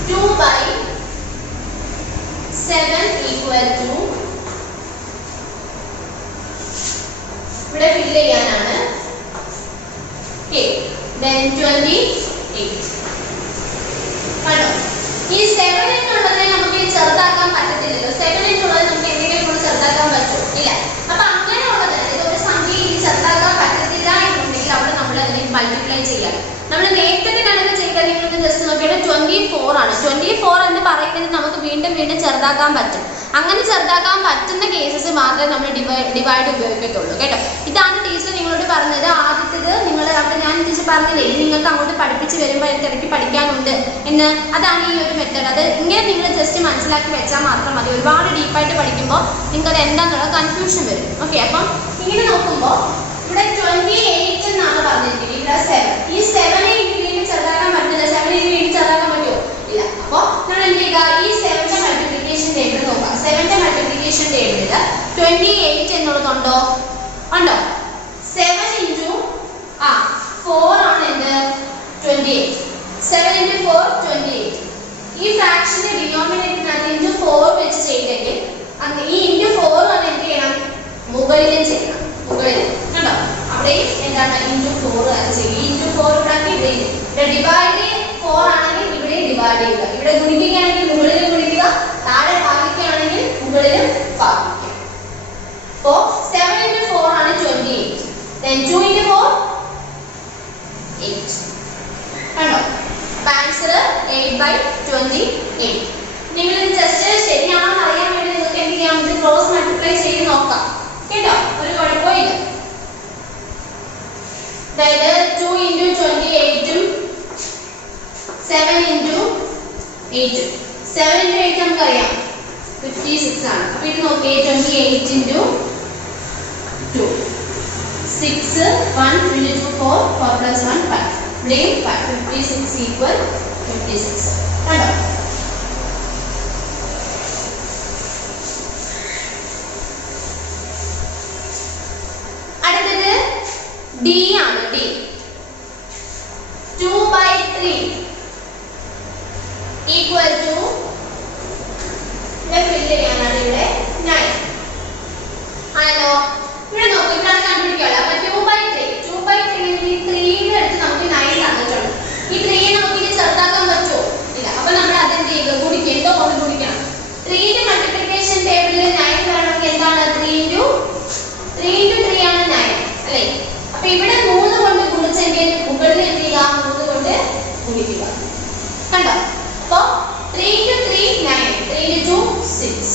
2/7 equal to, ഇവിടെ ഫിൽ ചെയ്യാനാണ്. then 28. കണ്ടോ, ഈ 7 എന്നുള്ളതിനെ നമുക്ക് ചെറുതാക്കാൻ പറ്റത്തില്ലല്ലോ. 7 എന്നുള്ളത് നമുക്ക് എന്തെങ്കിലും കൂടെ ചെറുതാക്കാൻ പറ്റുമോ? ഇല്ല. അപ്പൊ അങ്ങനെയുള്ളത് ഇതൊരു സംഖ്യയിൽ ചെറുതാക്കാൻ പറ്റത്തില്ല എന്നുണ്ടെങ്കിൽ അവിടെ നമ്മൾ അതിനെ മൾട്ടിപ്ലൈ ചെയ്യാം. നമ്മൾ നേരത്തെ കണക്ക് ചെയ്തത് നിങ്ങൾക്ക് ജസ്റ്റ് നോക്കിയിട്ട് 24 ആണ്. 24 എന്ന് പറയുന്നത് നമുക്ക് വീണ്ടും വീണ്ടും ചെറുതാക്കാൻ പറ്റും. അങ്ങനെ ചെറുതാക്കാൻ പറ്റുന്ന കേസസ് മാത്രമേ നമ്മൾ ഡിവൈഡ് ഉപയോഗിക്കത്തുള്ളൂ കേട്ടോ. ഇതാണ് ടീച്ചർ നിങ്ങളോട് പറഞ്ഞത്. ആദ്യത്തേത് നിങ്ങൾ അവിടെ ഞാൻ ടീച്ചർ പറഞ്ഞില്ലേ, ഇത് നിങ്ങൾക്ക് അങ്ങോട്ട് പഠിപ്പിച്ച് വരുമ്പോൾ ഇടയ്ക്ക് പഠിക്കാനുണ്ട് എന്ന്. അതാണ് ഈ ഒരു മെത്തേഡ്. അത് ഇങ്ങനെ നിങ്ങൾ ജസ്റ്റ് മനസ്സിലാക്കി വെച്ചാൽ മാത്രം മതി. ഒരുപാട് ഡീപ്പായിട്ട് പഠിക്കുമ്പോൾ നിങ്ങൾക്ക് അത് എന്താണെന്നുള്ള കൺഫ്യൂഷൻ വരും. ഓക്കെ, അപ്പം ഇങ്ങനെ നോക്കുമ്പോൾ ഇവിടെ 28 എന്നാണ് പറഞ്ഞിരിക്കുന്നത്. ഇവിടെ 7. ഈ 7 വീണ്ടും ചെറുതാക്കാൻ പറ്റില്ല. 7 വീണ്ടും ചെറുതാക്കാൻ പറ്റുമോ? ഇല്ല. അപ്പോൾ നമ്മൾ എന്ത് ചെയ്യുക, ഈ 7ന്റെ മൾട്ടിപ്ലിക്കേഷൻ ടേബിൾ നോക്കാം. 7ന്റെ മൾട്ടിപ്ലിക്കേഷൻ ടേബിളിൽ 28 എന്നുള്ളതുണ്ടോ? ഉണ്ടോ? 7 into 4 ആണ് എന്ത്? 28. 7 into 4 28. ഈ ഫ്രാക്ഷന്റെ ഡിനോമിനേറ്ററിനകത്ത് into 4 വെച്ച് ചെയ്തെങ്കിൽ ഈ into 4 ആണ് എന്ത് ചെയ്യണം? മുകളിലും ചെയ്യണം. മുകളിൽ കണ്ടോ, അവിടെ എന്താണ് into 4 ആണ് ചെയ്യുക. into 4 ഇവിടെ ഡിവൈഡ് 4 ആണെങ്കിൽ ഇവിടെ ഡിവൈഡ് ചെയ്യുക. ഇവിടെ ഗുണിക്കുകയാണെങ്കിൽ മുകളിലും ഗുണിക്കുക, താഴെ ഭാഗിക്കുകയാണെങ്കിൽ മുകളിലും ഭാഗിക്കുക. അപ്പോൾ 7 into 4 ആണ് 28. then 2 into 4 8. കണ്ടോ, ആൻസർ 8/28. നിങ്ങൾ ഇത് ജസ്റ്റ് ശരിയാണെന്ന് അറിയാൻ വേണ്ടി നിങ്ങൾക്ക് എന്ത് ചെയ്യാം, ഇത് ക്രോസ് മൾട്ടിപ്ലൈ ചെയ്ത് നോക്കാം കേട്ടോ, ഒരു കുഴപ്പമില്ല. അതായത് 2 into 28 ഉം 7 into 8 ഉം 7 into 8 നമുക്കറിയാം 56 ആണ്. അപ്പൊ ഇത് നോക്കിയേ, 28 into 2 6 1 into 2 4 4 plus 1 5. ഇവിടെയും 56 equal 56. കണ്ടോ, അടുത്തത് D ആണ്. D 2/3 equal to, ഇവിടെ ഫിൽ ചെയ്യാനാണ്. ഇവിടെ 9 ആണല്ലോ. ഇവിടെ നോക്ക്, ഇവിടെ കണ്ടുപിടിക്കാമല്ലോ. അപ്പൊ 2/3 ഈ 3 അടുത്ത് നമുക്ക് 9 തന്നിട്ടുണ്ട്. ഈ 3 നമുക്ക് ഇനി ചെറുതാക്കാൻ പറ്റുമോ? ഇല്ല. അപ്പൊ നമ്മൾ അതെന്ത് ചെയ്യുക, ഗുണിക്കുക. എന്തോ കൊണ്ട് ഗുണിക്കണം. 3ന്റെ മൾട്ടിപ്ലിക്കേഷൻ ടേബിളിൽ 9 വരണമെങ്കിൽ എന്താണ്? 3 into 3 ആണ് 9 അല്ലേ? അപ്പൊ ഇവിടെ 3 കൊണ്ട് ഗുണിച്ചെങ്കിൽ മുകളിൽ എന്ത് ചെയ്യുക, 3 കൊണ്ട് ഗുണിക്കുക. കണ്ടോ, അപ്പൊ 3 into 3 9, 3 into 2 6.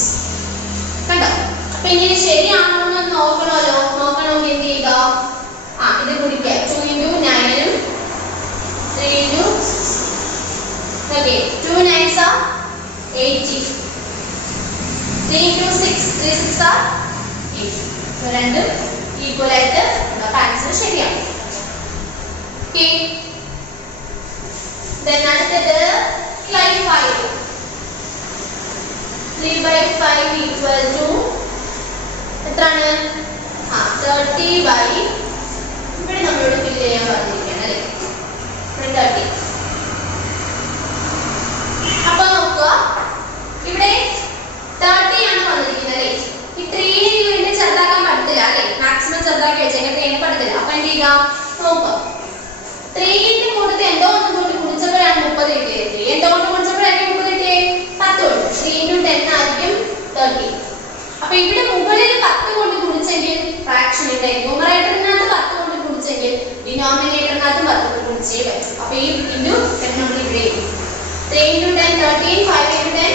കണ്ടോ, അപ്പൊ ഇനി ശരിയാണോ എന്ന് നോക്കണമല്ലോ. നോക്കണമെങ്കിൽ എന്ത് ചെയ്യുക, ഇത് ഗുണിക്കുക. 2 into 9 ഉം 3 into 6. Okay, 2 9s are 80. 3 into 6 3 6 are 80. രണ്ടും ഈക്വൽ ആയിട്ട് ആൻസർ ശരിയാണ്. ഓക്കെ, അടുത്തത് 3/5. 3/5 equal to എത്രയാണ്? 30/, ഇവിടെ നമ്മളോട് ഫിൽ ചെയ്യാൻ പറഞ്ഞിരിക്കുകയാണ് അല്ലേ, 30. അപ്പൊ നോക്കുക, ഇവിടെ 30 ആണ് വന്നിരിക്കുന്നത് അല്ലേ. ഈ 3 വീണ്ടും ചെറുതാക്കാൻ പറ്റത്തില്ല അല്ലേ, മാക്സിമം ചെറുതാക്കി വെച്ചേക്കാൻ പറ്റത്തില്ല. അപ്പൊ എന്ത് ചെയ്യുക, നോക്കുക. 3ന്റെ കൂട്ടത്തിൽ എന്തോ ഒന്ന് കൊണ്ട് കുടിച്ചപ്പോഴാണ് 30 കിട്ടിയത്. എന്തോ കൊണ്ട് കുടിച്ചപ്പോഴായിരിക്കും 30 കിട്ടിയത്? 10 കൊണ്ട്. 3 into 10 ആയിരിക്കും 30. അപ്പൊ ഇവിടെ മുകളിൽ 10 കൊണ്ട് ഗുണിച്ചെങ്കിൽ ഫ്രാക്ഷൻ ഇവിടെ ന്യൂമറേറ്ററിനകത്ത് 10 കൊണ്ട് ഗുണിച്ചെങ്കിൽ ഡിനോമിനേറ്ററിനകത്ത് 10 കൊണ്ട് ഗുണിച്ചേ പറ്റും. അപ്പൊ ഈ into 10 നമ്മൾ ഇവിടെ 3 into 10 13, 5 into 10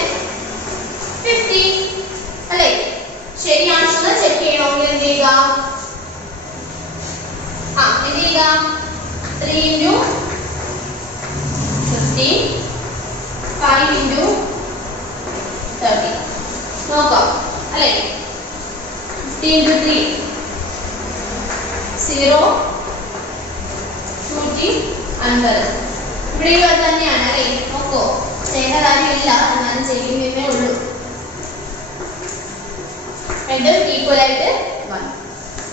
50 അല്ലേ. ശരിയാണോ എന്ന് ചെക്ക് ചെയ്യണമെങ്കിൽ എന്ത് ചെയ്യുക, എന്ത് ചെയ്യുക, 3 into 15 5 into t into 3 0 2t അൻപത്. ഇവിടെ ഈ വരെ തന്നെയാണ് അല്ലേ? നോക്കോ, ചെയ്യേണ്ട കാര്യമില്ല, എന്നാലും ചെയ്യുന്നതേ ഉള്ളൂ. രണ്ടും ഈക്വൽ ആയിട്ട് 1.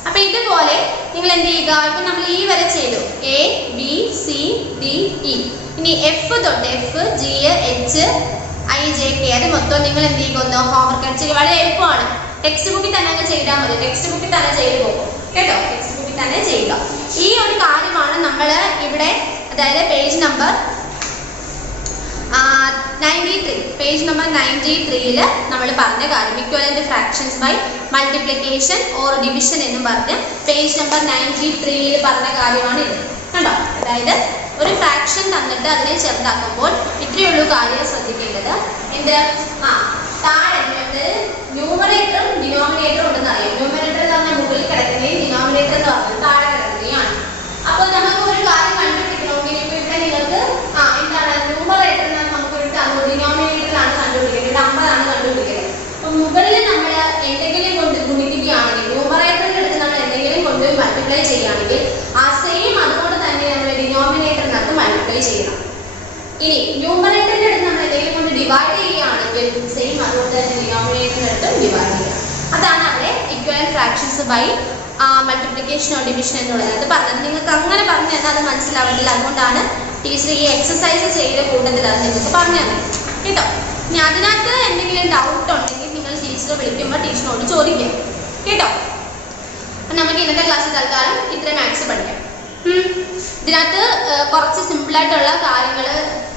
അപ്പൊ ഇതുപോലെ നിങ്ങൾ എന്ത് ചെയ്യുക? ഇപ്പൊ നമ്മൾ ഈ വരെ ചെയ്തു, A B C D E. ഇനി എഫ് തൊട്ട് F G H I J K അത് മൊത്തം നിങ്ങൾ എന്ത് ചെയ്യുക? ഹോംവർക്ക് ആയിട്ട് ചെയ്യുക. വളരെ എളുപ്പമാണ്. ടെക്സ്റ്റ് ബുക്കിൽ തന്നെ അങ്ങ് ചെയ്താൽ മതി. ടെക്സ്റ്റ് ബുക്കിൽ തന്നെ ചെയ്തു പോകും കേട്ടോ. ടെക്സ്റ്റ് ബുക്കിൽ തന്നെ ചെയ്യുക. ഈ ഒരു കാര്യമാണ് നമ്മൾ ഇവിടെ, അതായത് പേജ് നമ്പർ 93, പേജ് നമ്പർ 93 നമ്മൾ പറഞ്ഞ കാര്യം, equivalent fractions by multiplication or division എന്ന് പറഞ്ഞ് പേജ് നമ്പർ 93 പറഞ്ഞ കാര്യമാണ് ഇത് കണ്ടോ. അതായത് ഒരു ഫ്രാക്ഷൻ തന്നിട്ട് അതിനെ ചെറുതാക്കുമ്പോൾ ഇത്രയുള്ളൂ കാര്യം ശ്രദ്ധിക്കേണ്ടത്. എന്ത്? താഴെ ന്യൂമറേറ്ററും ഡിനോമിനേറ്ററും ഉണ്ടെന്ന് അറിയാം. ന്യൂമറേറ്റർ എന്ന് പറഞ്ഞാൽ മുകളിൽ കിടക്കുകയും ഡിനോമിനേറ്റർ എന്ന് പറഞ്ഞാൽ താഴെ കിടക്കുകയാണ്. അപ്പോൾ നമുക്ക് ഒരു കാര്യം കണ്ടുപിടിക്കണമെങ്കിൽ ഇപ്പൊ ഇവിടെ നിങ്ങൾക്ക് എന്താണ് ന്യൂമറേറ്റർ നമുക്ക് ഡിനോമിനേറ്ററിലാണ് കണ്ടുപിടിക്കേണ്ടത്, 50 കണ്ടുപിടിക്കേണ്ടത്. അപ്പൊ മുകളിൽ നമ്മൾ എന്തെങ്കിലും കൊണ്ട് ഗുണിക്കുകയാണെങ്കിൽ, ന്യൂമറേറ്ററിന്റെ അടുത്ത് നമ്മൾ എന്തെങ്കിലും കൊണ്ട് മൾട്ടിപ്ലൈ ചെയ്യുകയാണെങ്കിൽ ആ സെയിം അതുകൊണ്ട് തന്നെ നമ്മൾ ഡിനോമിനേറ്ററിനകത്ത് മൾട്ടിപ്ലൈ ചെയ്യണം. ഇനി ന്യൂമറേറ്ററിന്റെ അടുത്ത് നമ്മൾ എന്തെങ്കിലും കൊണ്ട് ഡിവൈഡ് ചെയ്യുകയാണെങ്കിൽ സെയിം അതുകൊണ്ട് തന്നെ ഡിനോമിനേറ്ററിന്റെ അടുത്ത് ഡിവൈഡ് ചെയ്യാം. അതാണ് അവിടെ equivalent fractions by multiplication or division എന്നുള്ളത്. അത് പറഞ്ഞത് നിങ്ങൾക്ക് അങ്ങനെ പറഞ്ഞു തന്നാൽ അത് മനസ്സിലാവില്ല. അതുകൊണ്ടാണ് ടീച്ചർ ഈ എക്സസൈസ് ചെയ്ത കൂട്ടത്തിൽ അത് നിങ്ങൾക്ക് പറഞ്ഞു തന്നെ കേട്ടോ. ഇനി അതിനകത്ത് എന്തെങ്കിലും ഡൗട്ട് ഉണ്ടെങ്കിൽ നിങ്ങൾ ടീച്ചറെ വിളിക്കുമ്പോൾ ടീച്ചറിനോട് ചോദിക്കാം കേട്ടോ. അപ്പം നമുക്ക് ഇന്നത്തെ ക്ലാസ്സിൽ തൽക്കാലം ഇത്രയും മാത്സ് പഠിക്കാം. ഇതിനകത്ത് കുറച്ച് സിമ്പിളായിട്ടുള്ള കാര്യങ്ങൾ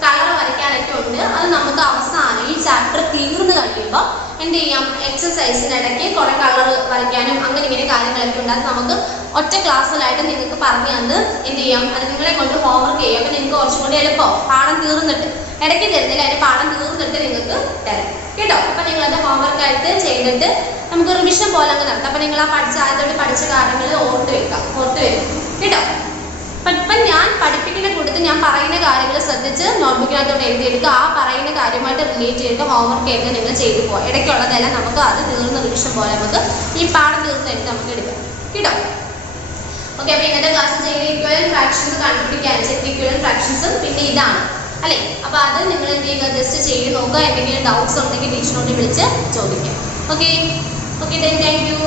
കളർ വരയ്ക്കാനൊക്കെ ഉണ്ട്. അത് നമുക്ക് അവസാനം ഈ ചാപ്റ്റർ തീർന്നു കഴിയുമ്പോൾ എന്ത് ചെയ്യാം, എക്സസൈസിനിടയ്ക്ക് കുറെ കളർ വരയ്ക്കാനും അങ്ങനെ ഇങ്ങനെ കാര്യങ്ങളൊക്കെ ഉണ്ട്. അത് നമുക്ക് ഒറ്റ ക്ലാസ്സിലായിട്ട് നിങ്ങൾക്ക് പറഞ്ഞു തന്ന് എന്ത് ചെയ്യാം, അത് നിങ്ങളെ കൊണ്ട് ഹോംവർക്ക് ചെയ്യാം. അപ്പം നിങ്ങൾക്ക് കുറച്ചും കൂടി എളുപ്പം പാഠം തീർന്നിട്ട്, ഇടയ്ക്ക് തരുന്നില്ല, അതിൻ്റെ പാഠം തീർന്നിട്ട് നിങ്ങൾക്ക് തരാം കേട്ടോ. അപ്പം നിങ്ങളത് ഹോംവർക്കായിട്ട് ചെയ്തിട്ട് നമുക്ക് റിവിഷൻ പോലെ അങ്ങ് നടത്താം. അപ്പം നിങ്ങൾ ആ ആദ്യമായിട്ട് പഠിച്ച കാര്യങ്ങൾ ഓർത്ത് വരും കേട്ടോ. ഇപ്പം ഞാൻ പഠിപ്പിക്കുന്ന കൂട്ടത്തിൽ ഞാൻ പറയുന്ന കാര്യങ്ങൾ ശ്രദ്ധിച്ച് നോട്ട്ബുക്കിനകത്തോട്ട് എഴുതിയെടുക്കുക. ആ പറയുന്ന കാര്യമായിട്ട് റിലേറ്റ് ചെയ്തിട്ട് ഹോംവർക്ക് ചെയ്ത് നിങ്ങൾ ചെയ്തു പോകാം. ഇടയ്ക്കുള്ളതെല്ലാം നമുക്ക് അത് തീർന്ന റിവിഷൻ പോലെ നമുക്ക് ഈ പാഠം തീർച്ചയായിട്ട് നമുക്ക് എടുക്കാം കേട്ടോ. ഓക്കെ, അപ്പോൾ ഇന്നത്തെ ക്ലാസ് ചെയ്യുന്ന ഇക്വലന്റ് ഫ്രാക്ഷൻസ് കണ്ടുപിടിക്കാൻ ഇക്വലന്റ് ഫ്രാക്ഷൻസും പിന്നെ ഇതാണ് അല്ലേ. അപ്പോൾ അത് നിങ്ങൾ എന്ത് ചെയ്യുക, ജസ്റ്റ് ചെയ്ത് നോക്കുക. എന്തെങ്കിലും ഡൗട്ട്സ് ഉണ്ടെങ്കിൽ ടീച്ചറിനോട് വിളിച്ച് ചോദിക്കാം. Okay, thank you.